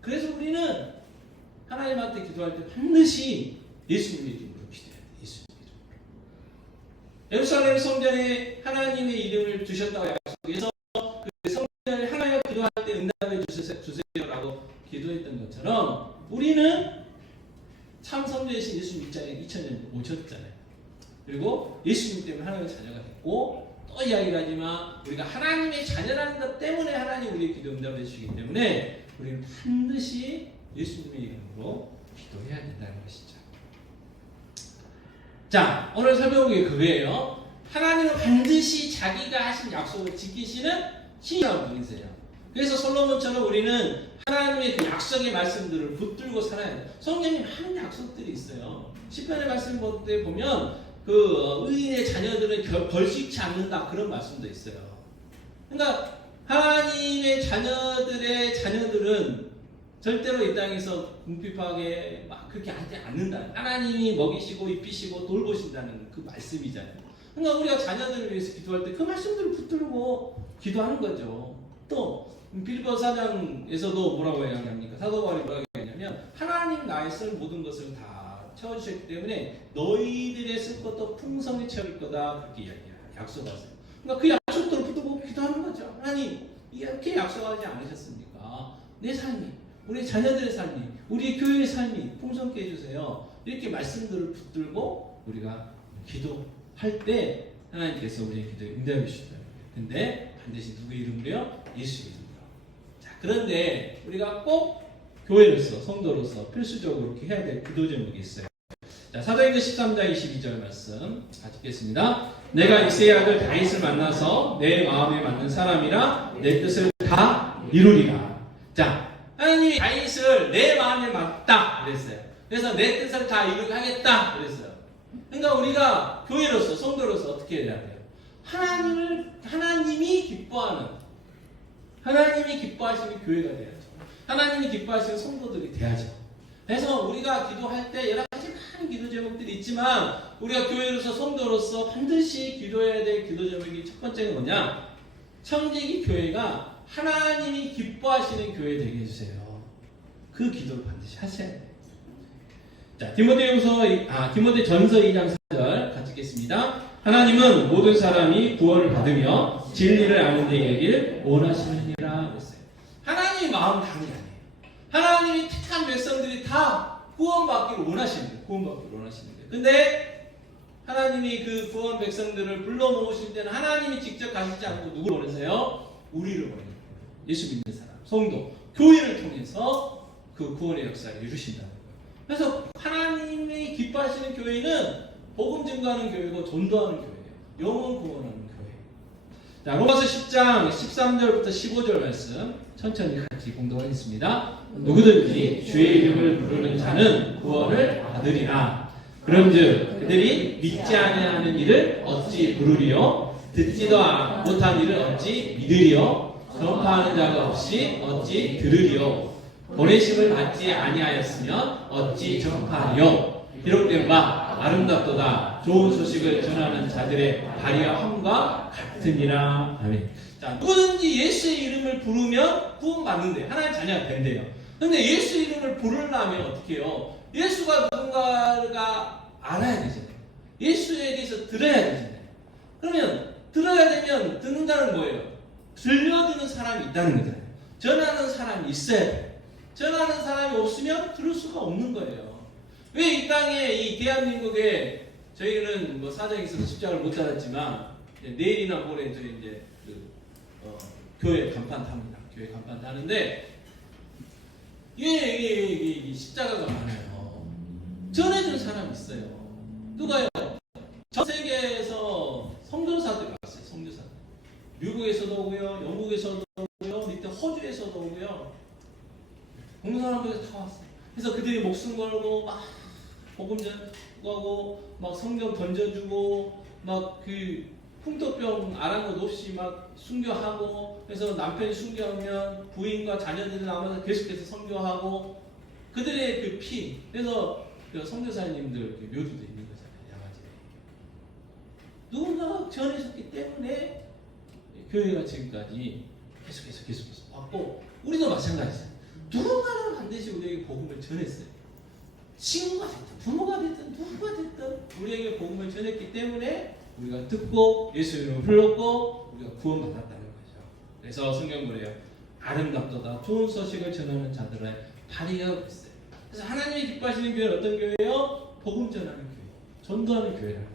그래서 우리는 하나님한테 기도할 때 반드시 예수님의 이름으로 기도해야 돼요. 예수님의 이름으로. 예루살렘 성전에 하나님의 이름을 두셨다고 약속해서 그 성전을 하나님과 기도할 때 응답해 주세요라고 기도했던 것처럼 우리는 참 성전이신 예수님 입장에 2000년 모셨잖아요. 그리고 예수님 때문에 하나님의 자녀가 됐고, 또 이야기를 하지만 우리가 하나님의 자녀라는 것 때문에 하나님 우리의 기도 응답해 주시기 때문에 우리는 반드시 예수님의 이름으로 기도해야 된다는 것이죠. 자, 오늘 설명한 게 그거예요. 하나님은 반드시 자기가 하신 약속을 지키시는 신이라고 분이세요. 그래서 솔로몬처럼 우리는 하나님의 그 약속의 말씀들을 붙들고 살아야 돼요. 성경에 많은 약속들이 있어요. 시편의 말씀 볼 때 보면 그 의인의 자녀들은 벌식치 않는다, 그런 말씀도 있어요. 그러니까 하나님의 자녀들은 절대로 이 땅에서 궁핍하게 막 그렇게 하지 않는다. 하나님이 먹이시고 입히시고 돌보신다는 그 말씀이잖아요. 그러니까 우리가 자녀들을 위해서 기도할 때 그 말씀들을 붙들고 기도하는 거죠. 또 빌립보 4장에서도 뭐라고 이야기합니까? 사도 바울이 뭐라고 이야기하냐면 하나님 나의 쓸 모든 것을 다 채워주셨기 때문에 너희들의 쓸 것도 풍성히 채울 거다, 그렇게 이야기해요. 약속하세요. 그러니까 그 약속들을 붙들고 기도하는 거죠. 하나님 이렇게 약속하지 않으셨습니까? 내 삶이, 우리 자녀들의 삶이, 우리 교회의 삶이 풍성케 해주세요. 이렇게 말씀들을 붙들고 우리가 기도할 때 하나님께서 우리의 기도에 응답해 주신다는 거예요. 근데 반드시 누구 이름으로요? 예수 이름으로. 자, 그런데 우리가 꼭 교회로서, 성도로서 필수적으로 이렇게 해야 될 기도 제목이 있어요. 자, 사도행전 13장 22절 말씀 같이 읽겠습니다. 내가 이새의 아들 다윗을 만나서 내 마음에 맞는 사람이라 내 뜻을 다 이루리라. 자, 하나님이 다윗을 내 마음에 맞다 그랬어요. 그래서 내 뜻을 다 이루게 하겠다 그랬어요. 그러니까 우리가 교회로서, 성도로서 어떻게 해야 돼요? 하나님이 기뻐하는, 하나님이 기뻐하시는 교회가 돼야죠. 하나님이 기뻐하시는 성도들이 돼야죠. 그래서 우리가 기도할 때 여러 가지 많은 기도 제목들이 있지만 우리가 교회로서, 성도로서 반드시 기도해야 될 기도 제목이 첫 번째는 뭐냐? 청지기 교회가 하나님이 기뻐하시는 교회 되게 해주세요. 그 기도를 반드시 하셔야 돼요. 자, 디모데전서 2장 4절 같이 읽겠습니다. 하나님은 모든 사람이 구원을 받으며 진리를 아는 데 이르기를 원하시느니라 그랬어요. 하나님의 마음 다른 게 아니에요. 하나님이 택한 백성들이 다 구원받기를 원하시는 거예요. 구원받기를 원하시는 거예요. 근데 하나님이 그 구원 백성들을 불러 모으실 때는 하나님이 직접 가시지 않고 누구를 원하세요? 우리를 원해요. 예수 믿는 사람, 성도, 교회를 통해서 그 구원의 역사를 이루신다는 거예요. 그래서 하나님이 기뻐하시는 교회는 복음 증거하는 교회고 전도하는 교회예요. 영혼 구원하는 교회. 자, 로마서 10장 13절부터 15절 말씀 천천히 같이 공독하겠습니다. 누구든지 주의 이름을 부르는 자는 구원을 받으리라. 그런즉 그들이 믿지 아니하는 이를 어찌 부르리요? 듣지도 못한 이를 어찌 믿으리요? 전파하는 자가 없이 어찌 들으리요? 보내심을 받지 아니하였으면 어찌 전파하리요? 기록된 바 아름답도다 좋은 소식을 전하는 자들의 발이와 함과 같으니라. 아멘. 자, 누구든지 예수의 이름을 부르면 구원받는데 하나님의 자녀가 된대요. 근데 예수 이름을 부르려면 어떻게 해요? 예수가 누군가가 알아야 되잖아요. 예수에 대해서 들어야 되잖아요. 그러면 들어야 되면 듣는다는 뭐예요? 들려주는 사람이 있다는 거잖아요. 전하는 사람이 있어야 돼요. 전하는 사람이 없으면 들을 수가 없는 거예요. 왜 이 땅에, 이 대한민국에 저희는 사정이 있어서 십자가를 못 잡았지만 내일이나 모레 저희 이제 교회 간판 탑니다. 교회 간판 타는데 이게 십자가가 많아요. 전해준 사람 있어요. 누가요? 전 세계에서 선교사들 왔어요. 선교사들. 미국에서도 오고요, 영국에서도 오고요, 밑에 호주에서도 오고요. 공산당에서 다 왔어요. 그래서 그들이 목숨 걸고 막 복음 전하고 막 성경 던져주고 막 그 풍토병 아랑곳 없이 막 순교하고, 그래서 남편이 순교하면 부인과 자녀들이 남아서 계속해서 선교하고, 그들의 그 피, 그래서 그 선교사님들 그 묘두도 있는 거잖아요. 양아지. 누군가 전해졌기 때문에 교회가 지금까지 계속해서 왔고, 우리도 마찬가지죠. 누군가는 반드시 우리에게 복음을 전했어요. 친구가 됐든 부모가 됐든 누구가 됐든 우리에게 복음을 전했기 때문에 우리가 듣고 예수 이름을 불렀고 우리가 구원받았다는 거죠. 그래서 성경 그래요. 아름답도다 좋은 소식을 전하는 자들의 발이하고 있어요. 그래서 하나님이 기뻐하시는 교회는 어떤 교회예요? 복음 전하는 교회, 전도하는 교회라는 거예요.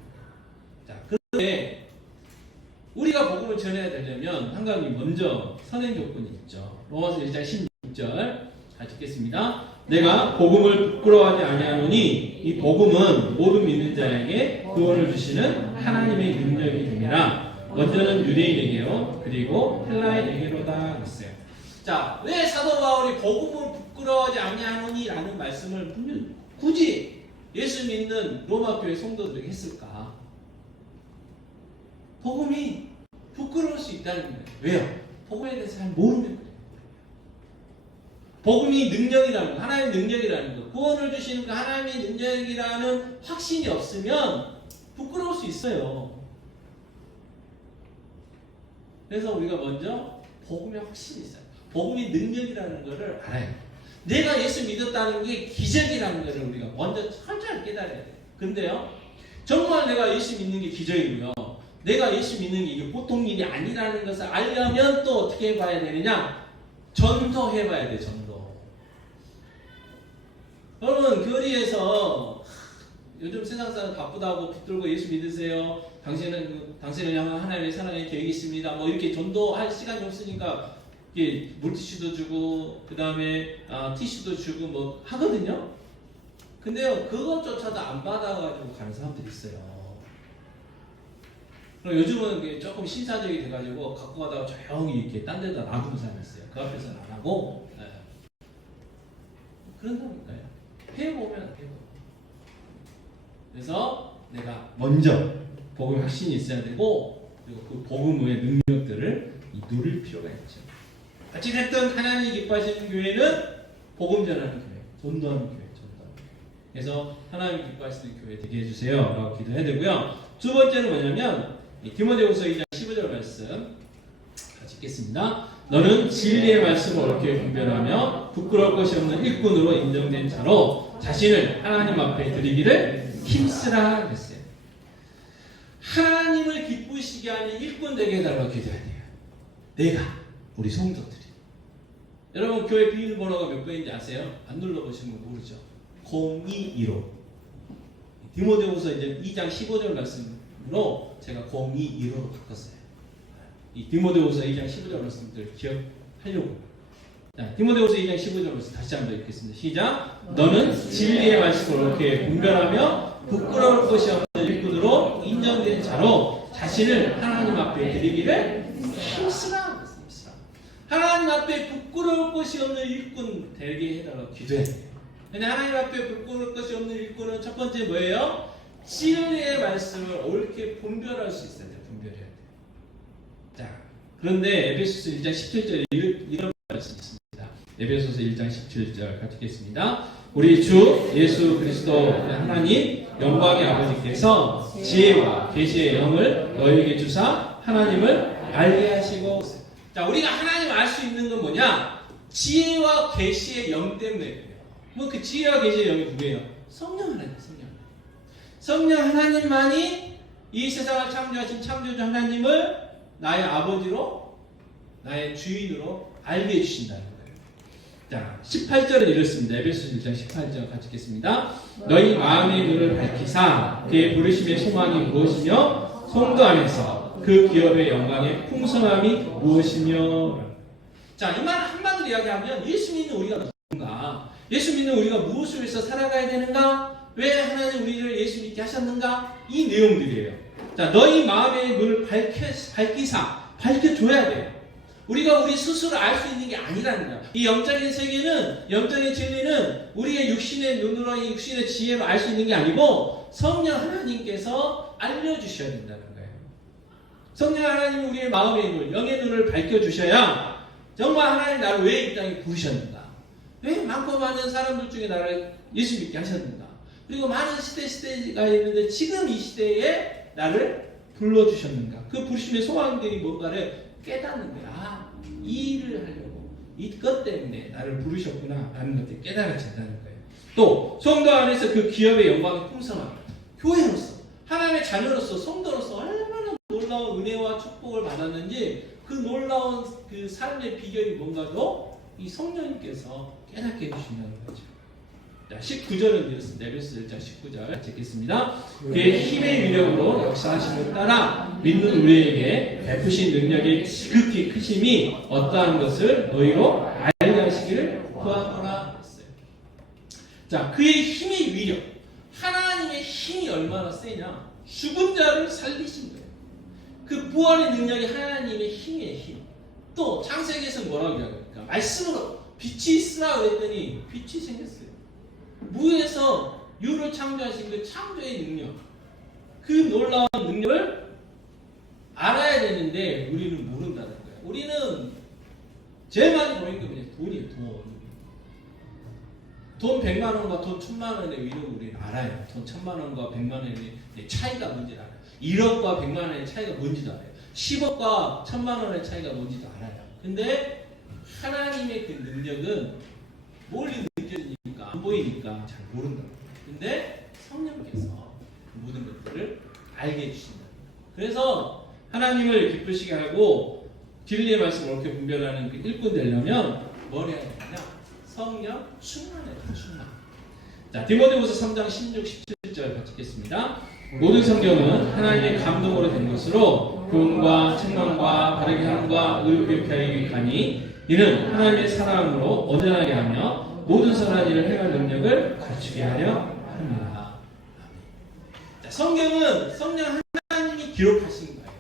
자, 그런데 우리가 복음을 전해야 되려면 한 가지 먼저 선행 조건이 있죠. 로마서 1장 16절 잘 듣겠습니다. 내가 복음을 부끄러워하지 아니하노니 이 복음은 모든 믿는 자에게 구원을 주시는 하나님의 능력이 됨이라. 먼저는 유대인에게요, 그리고 헬라인에게로다 했어요. 자, 왜 사도 바울이 복음을 부끄러워하지 아니하노니 라는 말씀을 굳이 예수 믿는 로마 교회 성도들에게 했을까? 복음이 부끄러울 수 있다는 거예요. 왜요? 복음에 대해서 잘 모르는 거예요. 복음이 능력이라는 거, 하나님의 능력이라는 거, 구원을 주시는 그 하나님의 능력이라는 확신이 없으면 부끄러울 수 있어요. 그래서 우리가 먼저 복음의 확신이 있어요. 복음이 능력이라는 것을 알아야 돼요. 내가 예수 믿었다는 게 기적이라는 것을 우리가 먼저 철저히 깨달아야 돼요. 근데요, 정말 내가 예수 믿는 게 기적이고요, 내가 예수 믿는 게 이게 보통 일이 아니라는 것을 알려면 또 어떻게 해봐야 되느냐? 전도해봐야 돼. 전도. 여러분, 교리에서 요즘 세상 사람 바쁘다고 붙들고 예수 믿으세요, 당신을 향한 하나님의 사랑의 계획이 있습니다, 뭐 이렇게 전도할 시간이 없으니까 이게 물티슈도 주고 그 다음에 티슈도 주고 뭐 하거든요. 근데요, 그것조차도 안 받아가지고 가는 사람들이 있어요. 그럼 요즘은 조금 신사적이 돼가지고 갖고 가다가 조용히 이렇게 딴 데다 놔두는 사람이 있어요. 그 앞에서는 안 하고. 네. 그런다니까요. 해보면 안 돼요. 그래서 내가 먼저 복음의 확신이 있어야 되고, 그리고 그 복음의 능력들을 누릴 필요가 있죠. 어찌됐든 하나님이 기뻐하시는 교회는 복음 전하는 교회, 전도하는 교회, 전도하는 교회. 그래서 하나님이 기뻐하시는 교회 되게 해주세요 라고 기도해야 되고요. 두 번째는 뭐냐면 디모데후서 2장 15절 말씀 같이 읽겠습니다. 너는 진리의 말씀을 옳게 분별하며 부끄러울 것이 없는 일꾼으로 인정된 자로 자신을 하나님 앞에 드리기를 힘쓰라 그랬어요. 하나님을 기쁘시게 하는 일꾼 되게 해달라고 기도해야 돼요. 내가, 우리 성도들이. 여러분, 교회 비밀번호가 몇 번인지 아세요? 안 눌러보시면 모르죠. 022로. 디모데후서 이제 2장 15절 말씀으로 제가 022로 바꿨어요. 이 디모데후서 2장 15절 말씀들 기억하려고. 자, 디모데후서 2장 15절 말씀 다시 한번 읽겠습니다. 시작. 너는 진리의 말씀을 옳게 분별하며 부끄러울 것이 없는 일꾼으로 인정된 자로 자신을 하나님 앞에 드리기를 힘쓰라. 하나님 앞에 부끄러울 것이 없는 일꾼 되게 해달라고 기도해야 돼요. 근데 하나님 앞에 부끄러울 것이 없는 일꾼은 첫 번째 뭐예요? 진리의 말씀을 옳게 분별할 수 있어야 돼요. 분별해야 돼요. 자, 그런데 에베소서 1장 17절에 이런 말씀이 있습니다. 에베소서 1장 17절 같이 읽겠습니다. 우리 주 예수 그리스도 하나님 영광의 아버지께서 지혜와 계시의 영을 너희에게 주사 하나님을 알게 하시고. 자, 우리가 하나님을 알 수 있는 건 뭐냐? 지혜와 계시의 영 때문에 그래요. 뭐 그 지혜와 계시의 영이 누구예요? 성령 하나님, 성령 하나님만이 이 세상을 창조하신 창조주 하나님을 나의 아버지로, 나의 주인으로 알게 해주신다는 거예요. 자, 18절은 이렇습니다. 에베소서 1장 18절 같이 읽겠습니다. 너희 마음의 눈을 밝히사 그의 부르심의 소망이 무엇이며 송도 안에서 그 기업의 영광의 풍성함이 무엇이며. 자, 이 말 한마디로 이야기하면 예수 믿는 우리가 누군가, 예수 믿는 우리가 무엇을 위해서 살아가야 되는가, 왜 하나님 우리를 예수 믿게 하셨는가, 이 내용들이에요. 자, 너희 마음의 눈을 밝혀줘야 돼요. 우리가 우리 스스로 알 수 있는 게 아니라는 거야. 이 영적인 세계는, 영적인 진리는 우리의 육신의 눈으로, 이 육신의 지혜로 알 수 있는 게 아니고 성령 하나님께서 알려주셔야 된다는 거예요. 성령 하나님은 우리의 마음의 눈, 영의 눈을 밝혀주셔야 정말 하나님 나를 왜 이 땅에 부르셨는가, 왜 많고 많은 사람들 중에 나를 예수 믿게 하셨는가, 그리고 많은 시대가 있는데 지금 이 시대에 나를 불러주셨는가, 그 부르심의 소망들이 뭔가를 깨닫는 거야. 아, 이 일을 하려고 이것 때문에 나를 부르셨구나 라는 것들이 깨달아진다는 거예요. 또 성도 안에서 그 기업의 영광의 풍성함, 교회로서, 하나님의 자녀로서, 성도로서 얼마나 놀라운 은혜와 축복을 받았는지 그 놀라운 그 삶의 비결이 뭔가도 이 성령님께서 깨닫게 해주신다는 거죠. 자, 19절은 이렇습니다. 에베소 1장 19절 읽겠습니다. 그의 힘의 위력으로 역사하심을 따라 믿는 우리에게 베푸신 능력이 지극히 크심이 어떠한 것을 너희로 알게 하시기를 구하노라 했어요. 자, 그의 힘의 위력, 하나님의 힘이 얼마나 세냐, 죽은 자를 살리신 거예요. 그 부활의 능력이 하나님의 힘이에요. 힘. 또 창세기에서 뭐라고 이야기합니까? 말씀으로 빛이 있으라 그랬더니 빛이 생겼어요. 무에서 유를 창조하신 그 창조의 능력, 그 놀라운 능력을 알아야 되는데 우리는 모른다는 거예요. 우리는 제일 많이 보이는 게 그냥 돈이에요. 돈 100만 원과 돈 1000만 원의 위력을 우리는 알아요. 돈 1000만 원과 100만 원의 차이가 뭔지를 알아요. 1억과 100만 원의 차이가 뭔지도 알아요. 10억과 1000만 원의 차이가 뭔지도 알아요. 근데 하나님의 그 능력은 멀리 느껴지니까, 안 보이니까 잘 모른다고. 근데 성령께서 모든 것들을 알게 해주신다. 그래서 하나님을 기쁘시게 하고 진리의 말씀을 옳게 분별하는 그 일꾼 되려면 뭘 해야 되냐? 성령 충만해야 돼. 충만. 자, 디모데후서 3장 16, 17절 같이 읽겠습니다. 모든 성경은 하나님의 감동으로 된 것으로 교훈과 책망과 바르게 함과 의롭게 하기 위하니 이는 하나님의 사랑으로 온전하게 하며 모든 선한 일을 행할 능력을 갖추게 하려 합니다. 자, 성경은 성령 하나님이 기록하신 거예요.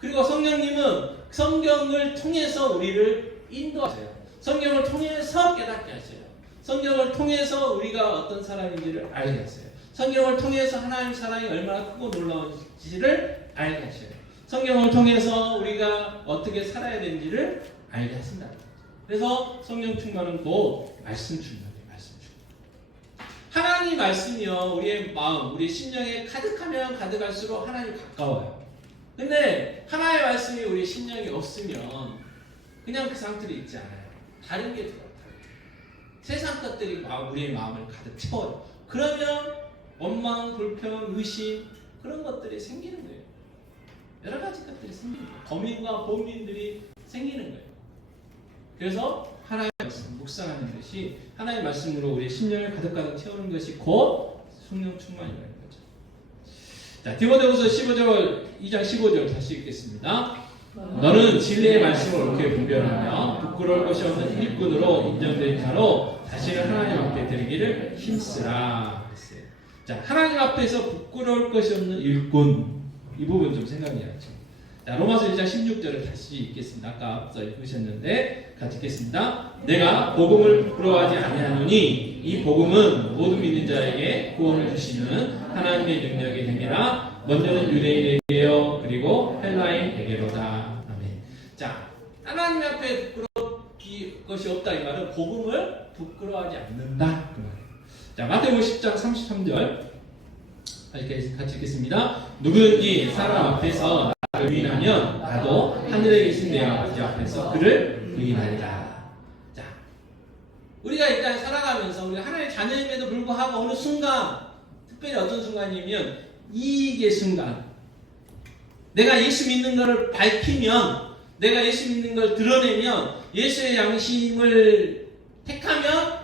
그리고 성령님은 성경을 통해서 우리를 인도하세요. 성경을 통해서 깨닫게 하세요. 성경을 통해서 우리가 어떤 사람인지를 알게 하세요. 성경을 통해서 하나님 사랑이 얼마나 크고 놀라운지를 알게 하셔요. 성경을 통해서 우리가 어떻게 살아야 되는지를 알게 하신다. 그래서 성령 충만은 곧 말씀 충만이에요. 말씀 충만. 하나님 말씀이요, 우리의 마음, 우리의 심령에 가득하면 가득할수록 하나님 가까워요. 근데 하나님의 말씀이 우리의 심령에 없으면 그냥 그 상태로 있지 않아요. 다른 게 들어요. 세상 것들이 우리의 마음을 가득 채워요. 그러면 원망, 불평, 의심, 그런 것들이 생기는 거예요. 여러 가지 것들이 생기는 거예요. 고민과 고민들이 생기는 거예요. 그래서 하나님의 말씀, 묵상하는 것이 하나님의 말씀으로 우리의 심령을 가득 채우는 것이 곧 성령 충만이라는 거죠. 자, 디모데후서 2장 15절 다시 읽겠습니다. 너는 진리의 말씀을 옳게 분별하며 부끄러울 것이 없는 일꾼으로 인정된 자로 자신을 하나님 앞에 드리기를 힘쓰라 했어요. 자, 하나님 앞에서 부끄러울 것이 없는 일꾼, 이 부분 좀 생각해야죠. 자, 로마서 1장 16절을 다시 읽겠습니다. 아까 앞서 읽으셨는데 같이 읽겠습니다. 내가 복음을 부끄러워하지 아니하노니 이 복음은 모든 믿는 자에게 구원을 주시는 하나님의 능력의 행위라. 먼저는 유대인에게요, 그리고 헬라인에게로다. 아멘. 자, 하나님 앞에 부끄러울 것이 없다 이 말은 복음을 부끄러워하지 않는다 그 말이에요. 자, 마태복음 10장 33절 같이 읽겠습니다. 누구든지 사람 앞에서 나를 부인하면 나도 하늘에 계신 내 아버지 앞에서 그를 부인하리라. 자, 우리가 일단 살아가면서 우리가 하나님의 자녀임에도 불구하고 어느 순간, 특별히 어떤 순간이면 이익의 순간, 내가 예수 믿는 것을 밝히면, 내가 예수 믿는 걸 드러내면, 예수의 양심을 택하면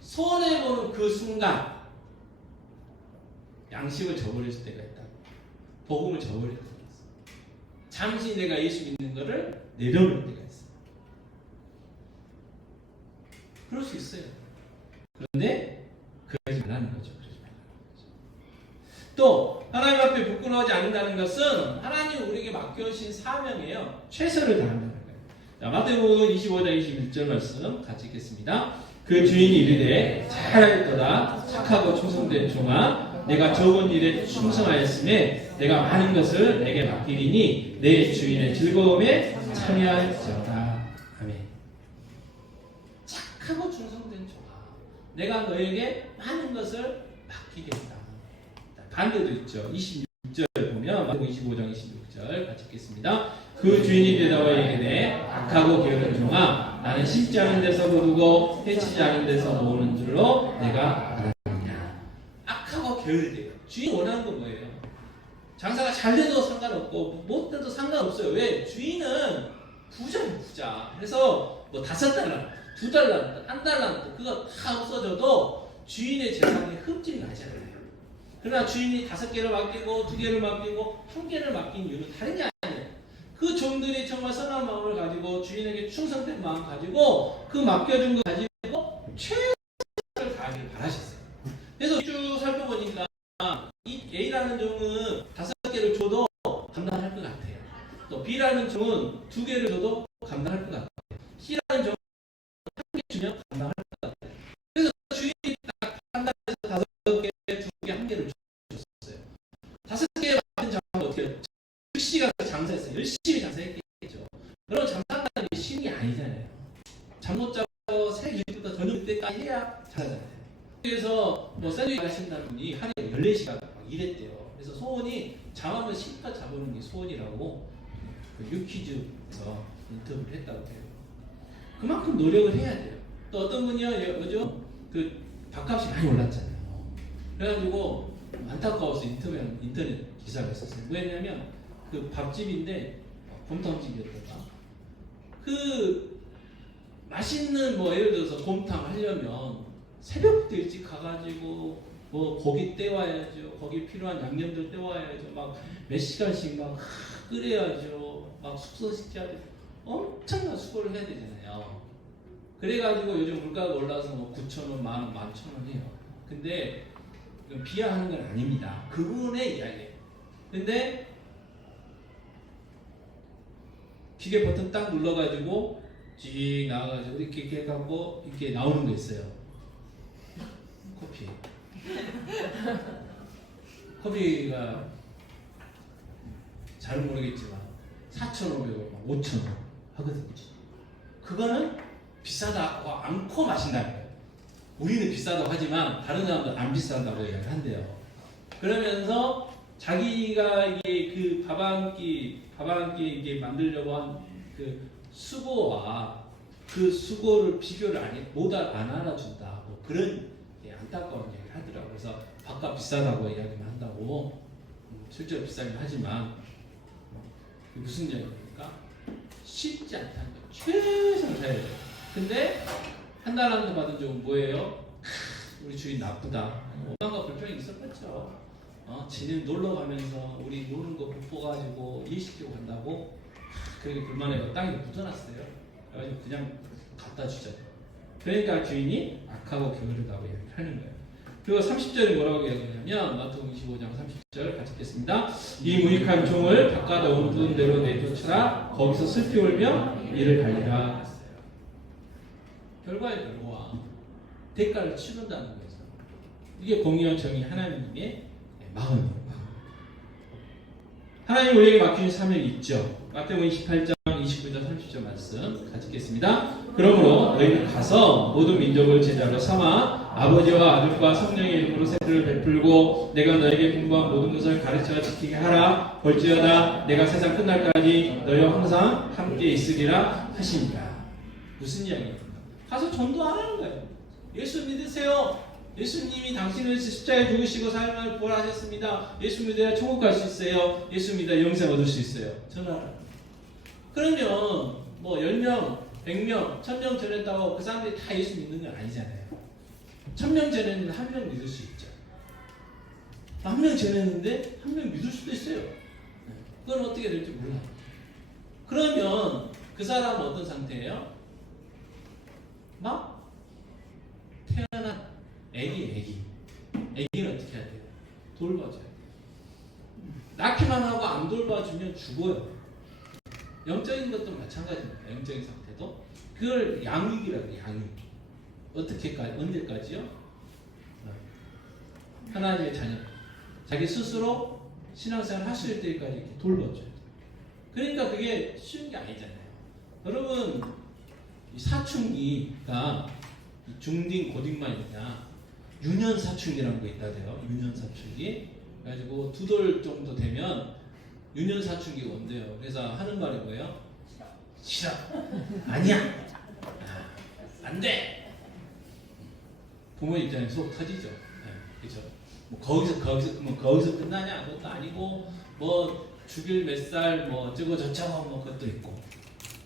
손해보는 그 순간 양심을 저버릴 때가 있다. 복음을 저버릴 때가 있어. 잠시 내가 예수 믿는 거를 내려놓을 때가 있어요. 그럴 수 있어요. 그런데 그러지 말라는 거죠. 그러지 말라는 거죠. 또 하나님 앞에 부끄러워하지 않는다는 것은 하나님 우리에게 맡겨주신 사명이에요. 최선을 다한다는 거예요. 자, 마태복음 25장 21절 말씀 같이 읽겠습니다. 그 주인이 이르되 잘하였도다 착하고 충성된 종아 내가 적은 일에 충성하였음에 내가 많은 것을 내게 맡기리니 내 주인의 즐거움에 참여할지어다. 아멘. 착하고 충성된 종아 내가 너에게 많은 것을 맡기겠다. 반대도 있죠. 26절 보면 마태복음 25장 26절 같이 읽겠습니다. 그 주인이 대답하여 이르되 악하고 게으른 종아 나는 심지 않은 데서 거두고 해치지 않은 데서 모으는 줄로 내가 알았느냐. 악하고 게으르대요. 주인이 원하는 건 뭐예요? 장사가 잘 돼도 상관없고 못 돼도 상관없어요. 왜? 주인은 부자예요. 부자. 그래서 뭐 5달러, 2달러, 1달러 그거 다 없어져도 주인의 재산이 흠집이 나지 않아요. 그러나 주인이 5개를 맡기고 2개를 맡기고 1개를 맡긴 이유는 다른 게 아니에요. 그 종들이 정말 선한 마음을 가지고 주인에게 충성된 마음 가지고 그 맡겨준 거 가지고 최선을 다하길 바라셨어요. 그래서 쭉 살펴보니까 이 A라는 종은 5개를 줘도 감당할 것 같아요. 또 B라는 종은 2개를 줘도 감당할 것 같아요. C라는 종은 1개 주면 감당할 것 같아요. 그래서 주인이 딱 판단해서 5개, 2개, 1개를 줬어요. 5개 맡은 장은 어떻게 해요? 즉시 가서 장사했어요. 열심히 장사했겠죠. 여러분 장사한다는 게 쉬운 게 아니잖아요. 잠 못 자고 새벽 2시부터 저녁 때까지 해야 장사잖아요. 그래서 뭐 샌드위치 하신다는 분이 하루에 14시간 막 일했대요. 그래서 소원이 잠 한번 실컷 자보는 게 소원이라고 그 유퀴즈에서 인터뷰를 했다고 해요. 그만큼 노력을 해야 돼요. 또 어떤 분이요, 요즘 그 밥값이 많이 올랐잖아요. 그래가지고 안타까워서 인터넷 기사가 있었어요. 뭐였냐면 그 밥집인데 곰탕집이었다가 그 맛있는 뭐 예를 들어서 곰탕 하려면 새벽부터 일찍 가가지고 뭐 고기 떼와야죠. 거기 필요한 양념들 떼와야죠. 막 몇 시간씩 막 끓여야죠. 막 숙성시켜야 돼. 엄청난 수고를 해야 되잖아요. 그래가지고 요즘 물가가 올라서 뭐 9,000원, 10,000원, 11,000원 해요. 근데 비하하는 건 아닙니다. 그분의 이야기예요. 근데 기계 버튼 딱 눌러가지고 쥐 나와가지고 이렇게 해갖고 이렇게 나오는 거 있어요. 커피. 커피가 잘은 모르겠지만 4,500원, 5,000원 하거든요. 그거는 비싸다고 않고 마신다는 거예요. 우리는 비싸다고 하지만 다른 사람들은 안 비싼다고 얘기를 한대요. 그러면서 자기가 이게 그 밥 한 끼 이게 만들려고 한 그 수고와 그 수고를 비교를 안 알아준다. 뭐 그런 안타까운 얘기를 하더라고요. 그래서 밥값 비싸다고 이야기만 한다고 실제로 비싸긴 하지만 무슨 얘기입니까? 쉽지 않다는 거예요. 최선을 다해야 돼요. 근데 한 달한테 받은 적은 뭐예요? 우리 주인 나쁘다. 원망과 불평이 있었겠죠. 지는 놀러 가면서 우리 노는 거 못 봐가지고 일시키고 간다고 그렇게 불만해서 땅에 묻어놨어요. 그래가지고 그냥 갖다 주잖아요. 그러니까 주인이 악하고 게으르다고 얘기하는 거예요. 그리고 30절에 뭐라고 얘기하냐면 마태복음 25장 30절 같이 읽겠습니다. 이 무익한 종을 바깥에 온 대로 내쫓으라. 거기서 슬피 울며 이를 갈리라 했어요. 결과의 결과 대가를 치른다는 거죠. 이게 공의와 정의 하나님의 마음이에요. 하나님 우리에게 맡긴 사명이 있죠. 마태복음 28장 29절 30절 말씀 같이 읽겠습니다. 그러므로 너희는 가서 모든 민족을 제자로 삼아 아버지와 아들과 성령의 이름으로 세례를 베풀고 내가 너에게 분부한 모든 것을 가르쳐 지키게 하라. 볼지어다 내가 세상 끝날까지 너희와 항상 함께 있으리라 하시니라. 무슨 이야기입니까? 가서 전도하라는 거예요. 예수 믿으세요. 예수님이 당신을 십자가에 죽으시고 사형을 부활하셨습니다. 예수 믿어야 천국 갈 수 있어요. 예수 믿어야 영생 얻을 수 있어요. 전하라. 그러면 뭐 10명, 100명, 1000명 전했다고 그 사람들이 다 예수 믿는 건 아니잖아요. 1000명 전했는데 1명 믿을 수 있죠. 1명 전했는데 1명 믿을 수도 있어요. 그건 어떻게 될지 몰라요. 그러면 그 사람은 어떤 상태예요? 막 태어난 애기는 어떻게 해야 돼요? 돌봐줘야 돼요. 낳기만 하고 안 돌봐주면 죽어요. 영적인 것도 마찬가지입니다. 영적인 상태도 그걸 양육이라고 해요. 양육. 어떻게까지 언제까지요? 하나님의 자녀 자기 스스로 신앙생활 하실 때까지 이렇게 돌봐줘야 돼요. 그러니까 그게 쉬운 게 아니잖아요. 여러분 이 사춘기가 중딩 고딩만 있냐 유년 사춘기라는 거 있다대요. 유년 사춘기. 그래가지고 2돌 정도 되면 유년 사춘기가 온대요. 그래서 하는 말이 뭐예요? 싫어. 아니야. 안 돼. 부모 입장에서 속 터지죠. 네, 그렇죠. 뭐 거기서 끝나냐? 그것도 아니고 뭐 죽일 몇 살 뭐 어쩌고 저쩌고 뭐 그것도 있고.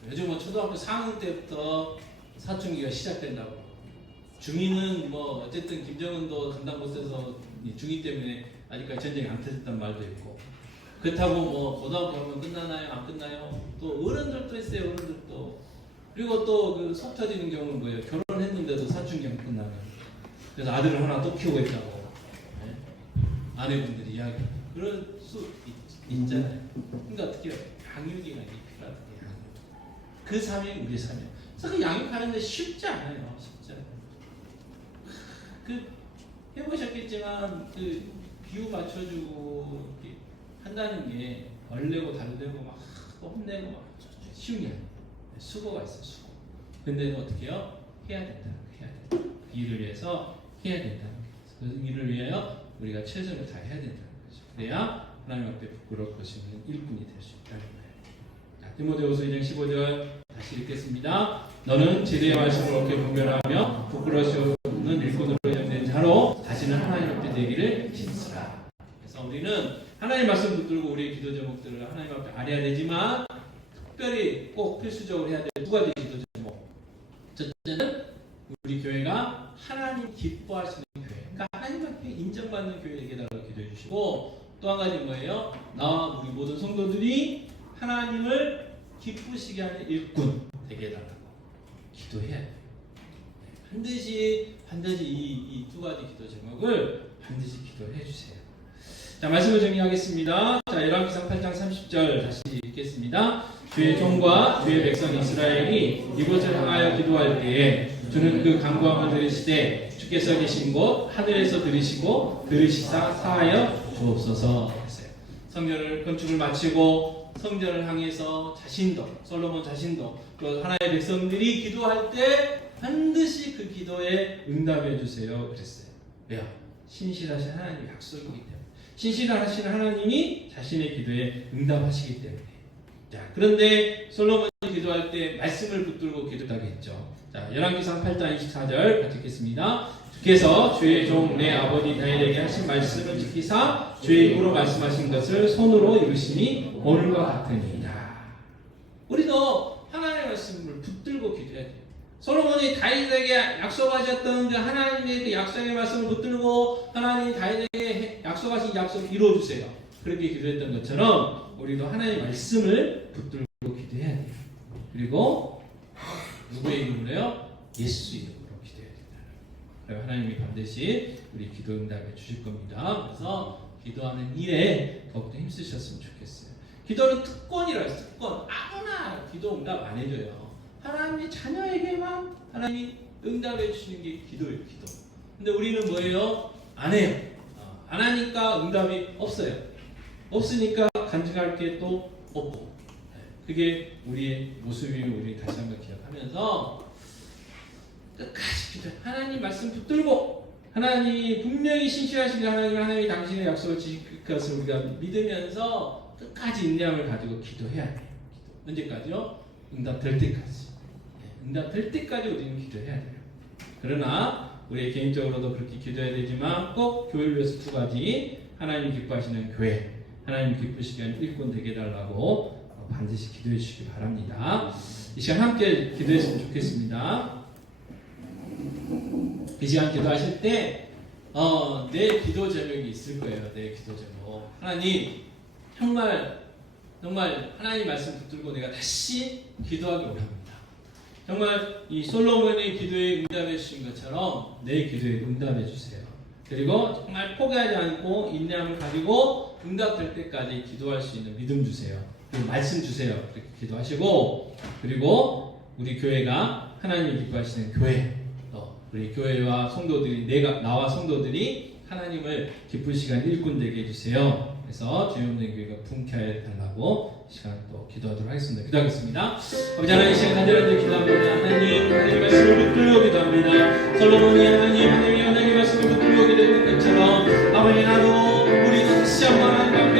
요즘 뭐 초등학교 4학년 때부터 사춘기가 시작된다고. 중2는 뭐 어쨌든 김정은도 감당 못해서 중2 때문에 아직까지 전쟁이 안 터졌단 말도 있고. 그렇다고 뭐 고등학교 하면 끝나나요? 안 끝나요? 또 어른들도 있어요. 어른들도. 그리고 또 그 속 터지는 경우는 뭐예요? 결혼했는데도 사춘기 안 끝나면. 그래서 아들을 하나 또 키우고 있다고. 네? 아내분들이 이야기. 그럴 수 있잖아요. 그러니까 어떻게 해요? 양육이 필요하다. 그 삶이 우리 삶이에요. 그래서 그 양육하는 게 쉽지 않아요. 쉽지 않아요. 그 해보셨겠지만 그 비유 맞춰주고 한다는 게 얼레고 달래고 막 혼내고 막 쉬운 게 아니에요. 수고가 있어요. 수고. 근데 어떻게 해요? 해야 된다. 해야 된다. 그 일을 위해서 해야 된다. 그 일을 위하여 우리가 최선을 다해야 된다는 거죠. 그래야 하나님 앞에 부끄러울 것이 없는 일꾼이 될 수 있다는 거예요. 자, 디모데후서 2장 15절 다시 읽겠습니다. 너는 진리의 말씀을 옳게 분별하며 부끄러울 수 없는 일꾼으로 연된 자로 다시는 하나님 앞에 되기를 힘쓰라. 그래서 우리는 하나님 말씀 붙들고 우리의 기도 제목들을 하나님 앞에 알아야 되지만 특별히 꼭 필수적으로 해야 될 2가지 기도 제목. 첫째는 우리 교회가 하나님 기뻐하시는 교회, 그러니까 하나님 앞에 인정받는 교회에게 달라고 기도해 주시고, 또 한 가지 뭐예요? 나와 우리 모든 성도들이 하나님을 기쁘시게 하는 일꾼 되게 해달라고 기도해야 돼요. 반드시 이 2가지 기도 제목을 반드시 기도해 주세요. 자, 말씀을 정리하겠습니다. 자, 열왕기상 8장 30절 다시 읽겠습니다. 주의 종과 주의 백성 이스라엘이 이곳을 향하여 기도할 때에 주는 그 간구함을 들으시되 주께서 계신 곳 하늘에서 들으시고 들으시사 사하여 주옵소서 했어요. 성전을 건축을 마치고 성전을 향해서 솔로몬 자신도 또 하나님의 백성들이 기도할 때 반드시 그 기도에 응답해 주세요 그랬어요. 왜요? 신실하신 하나님의 약속이기 때문에. 신실하신 하나님이 자신의 기도에 응답하시기 때문에. 자, 그런데 솔로몬이 기도할 때 말씀을 붙들고 기도하게 했죠. 자, 열왕기상 8장 24절 같이 읽겠습니다. 주께서 주의 종 내 아버지 다윗에게 하신 말씀을 지키사 주의 입으로 말씀하신 것을 손으로 이루시니 오늘과 같으니이다. 우리도 하나님의 말씀을 붙들고 기도해야 돼요. 솔로몬이 다윗에게 약속하셨던 그 하나님의 그 약속의 말씀을 붙들고 하나님이 다윗에게 약속하신 약속을 이루어주세요. 그렇게 기도했던 것처럼 우리도 하나님의 말씀을 붙들고 기도해야 돼요. 그리고 누구의 이름으로요? 예수 이름으로 기도해야 된다. 그리고 하나님이 반드시 우리 기도 응답해 주실 겁니다. 그래서 기도하는 일에 더욱더 힘쓰셨으면 좋겠어요. 기도는 특권이라 해서 특권. 아무나 기도 응답 안 해줘요. 하나님의 자녀에게만 하나님이 응답해 주시는 게 기도예요. 기도. 근데 우리는 뭐예요? 안 해요. 안 하니까 응답이 없어요. 없으니까 간증할 게 또 없고. 그게 우리의 모습임을 우리 다시 한번 기억하면서 끝까지 기도. 하나님 말씀 붙들고 하나님이 분명히 신실하신 하나님이 당신의 약속을 지킬 것을 우리가 믿으면서 끝까지 인내함을 가지고 기도해야 돼요. 기도. 언제까지요? 응답될 때까지. 응답될 때까지 우리는 기도해야 돼요. 그러나 우리 개인적으로도 그렇게 기도해야 되지만 꼭 교회를 위해서 2가지 하나님 기뻐하시는 교회, 하나님 기쁘시게 하는 일꾼 되게 해달라고 반드시 기도해 주시기 바랍니다. 이 시간 함께 기도했으면 좋겠습니다. 이 시간 기도하실 때 내 기도 제목이 있을 거예요. 내 기도 제목. 하나님 정말 정말 하나님 말씀 붙들고 내가 다시 기도하기 원합니다. 정말 이 솔로몬의 기도에 응답해 주신 것처럼 내 기도에 응답해 주세요. 그리고 정말 포기하지 않고 인내함을 가지고 응답될 때까지 기도할 수 있는 믿음 주세요. 그리고 말씀 주세요. 그렇게 기도하시고, 그리고 우리 교회가 하나님이 기뻐하시는 교회, 또 우리 교회와 성도들이, 나와 성도들이 하나님을 기쁠 시간 일꾼 되게 해주세요. 그래서 주의 없는 교회가 분쾌하여 달라고 시간 또 기도하도록 하겠습니다. 기도하겠습니다. 아버지 하나님, 시간 간절히 기도합니다. 하나님 말씀을 붙들고 기도합니다. 솔로몬이 하나님 말씀을 붙들고 기도했던 것처럼 아버지, 나도 우리 다시 한번 하나님 앞에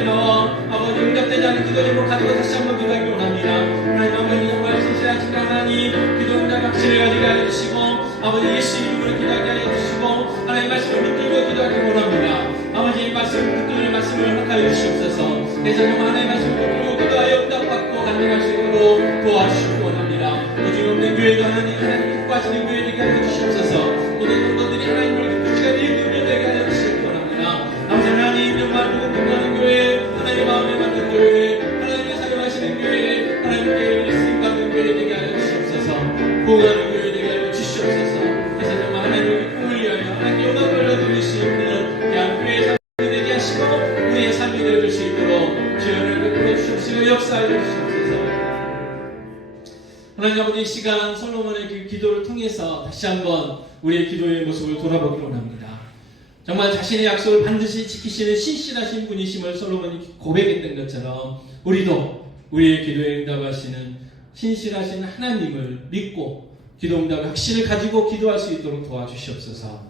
아버지 응답되지 않은 기도 제목 가지고 다시 한번 기도하기 원합니다. 하나님, 아버지 정말 신실하신 하나님, 기도 응답 확신을 가지게 하여 주시고, 아버지 예수 이름으로 기도하게 하여 주시고, 하나님 말씀을 붙들고 기도하기 원합니다. 아버지 붙들릴 말씀을 허락하여 주시옵소서. 그래서 정말 하나님 말씀을 붙들고 기도하여 응답받고 간증할 수 있도록 도와주시기 원합니다. 오직 없는 교회도 하나님 기뻐하시는 교회 되게 하여 주시옵소서. 모든 성도들이 하나님을 기쁘 시간 일꾼 되게 하여 주시기 원합니다. 아버지 하나님, 정말 누구보다는 교회, 하나님 마음에 맞는 교회, 하나님의 사용하시는 교회, 하나님께 쓰임받는 교회 되게 하여 주시옵소서. 구원하는 교회 되게 하여 주시옵소서. 그래서 정말 하나님의 꿈을 위하여 하나님의 영광을 올려드릴 수 있는 교회의 삶이 되게 하시고 우리의 삶이 되어줄 수 있도록 주여를 베풀어 주시옵시고 역사하여 주시옵소서. 하나님 아버지, 이 시간 솔로몬의 그 기도를 통해서 다시 한번 우리의 기도의 모습을 돌아보기 원합니다. 정말 자신의 약속을 반드시 지키시는 신실하신 분이심을 솔로몬이 고백했던 것처럼 우리도 우리의 기도에 응답하시는 신실하신 하나님을 믿고 기도 응답의 확신을 가지고 기도할 수 있도록 도와주시옵소서.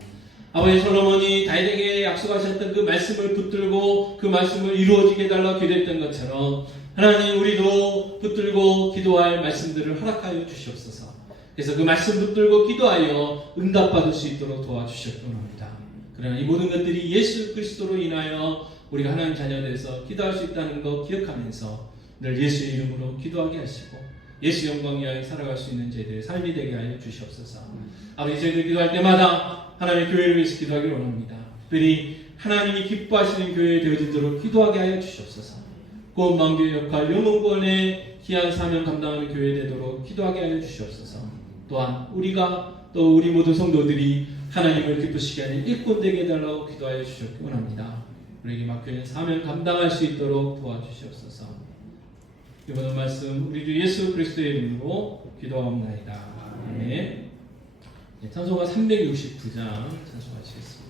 아버지, 솔로몬이 다윗에게 약속하셨던 그 말씀을 붙들고 그 말씀을 이루어지게 해달라고 기도했던 것처럼 하나님, 우리도 붙들고 기도할 말씀들을 허락하여 주시옵소서. 그래서 그 말씀 붙들고 기도하여 응답받을 수 있도록 도와주시옵기 원합니다. 그러나 이 모든 것들이 예수 그리스도로 인하여 우리가 하나님 자녀들에서 기도할 수 있다는 것 기억하면서 늘 예수의 이름으로 기도하게 하시고 예수 영광 위하여 살아갈 수 있는 저희들의 삶이 되게 하여 주시옵소서. 아버지, 저희들 기도할 때마다 하나님의 교회를 위해서 기도하기를 원합니다. 특별히 하나님이 기뻐하시는 교회 되어지도록 기도하게 하여 주시옵소서. 구원망교의 역할, 영혼구원의 귀한 사명 감당하는 교회 되도록 기도하게 하여 주시옵소서. 또한 우리가 또 우리 모든 성도들이 하나님을 기쁘시게 하는 일꾼 되게 해달라고 기도하여 주셨기 원합니다. 우리에게 맡겨진 사명 감당할 수 있도록 도와주시옵소서. 이번 말씀 우리 주 예수 그리스도의 이름으로 기도하옵나이다. 아멘. 찬송가 369장 찬송하시겠습니다.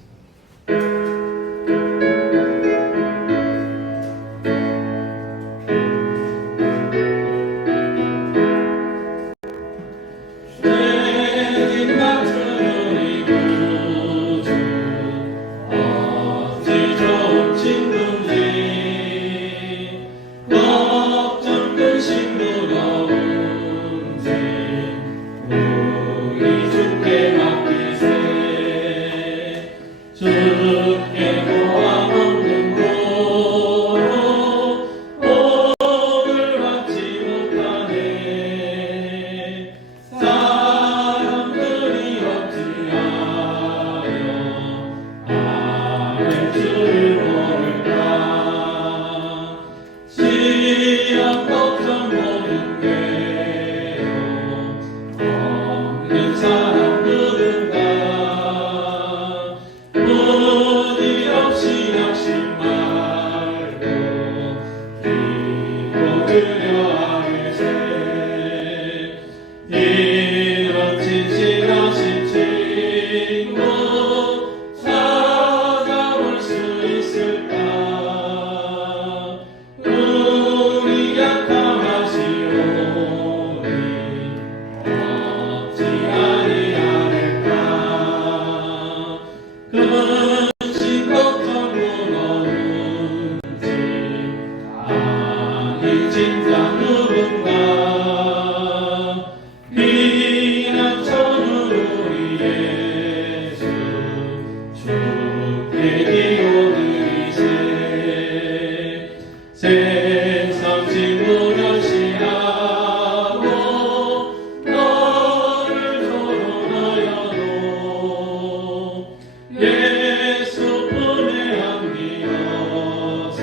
예수 품에 안기어서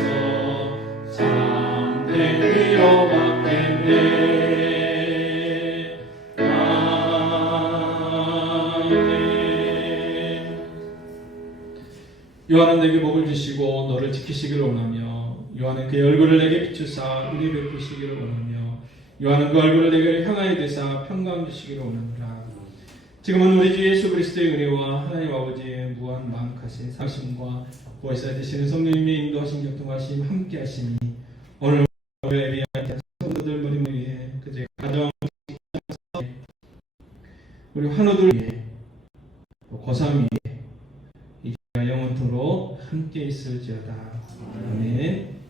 참된 요한은 내게 복을 주시고 너를 지키시기를 원하며 요한은 그의 얼굴을 내게 비추사 은혜 베푸시기를 원하며 요한은 그 얼굴을 내게 향하여 대사 평강 주시기를 원하노라. 지금은 우리 주 예수 그리스도의 은혜와 하나님 아버지의 무한 마음하신 사심과 보혜사 되시는 성령님의 인도하심 교통하심 함께하심이 오늘 예비한 성도들 모임 위에 그제 가정 우리 환우들 위해 고3 위에 이제 영원토록 함께 있을지어다. 아멘.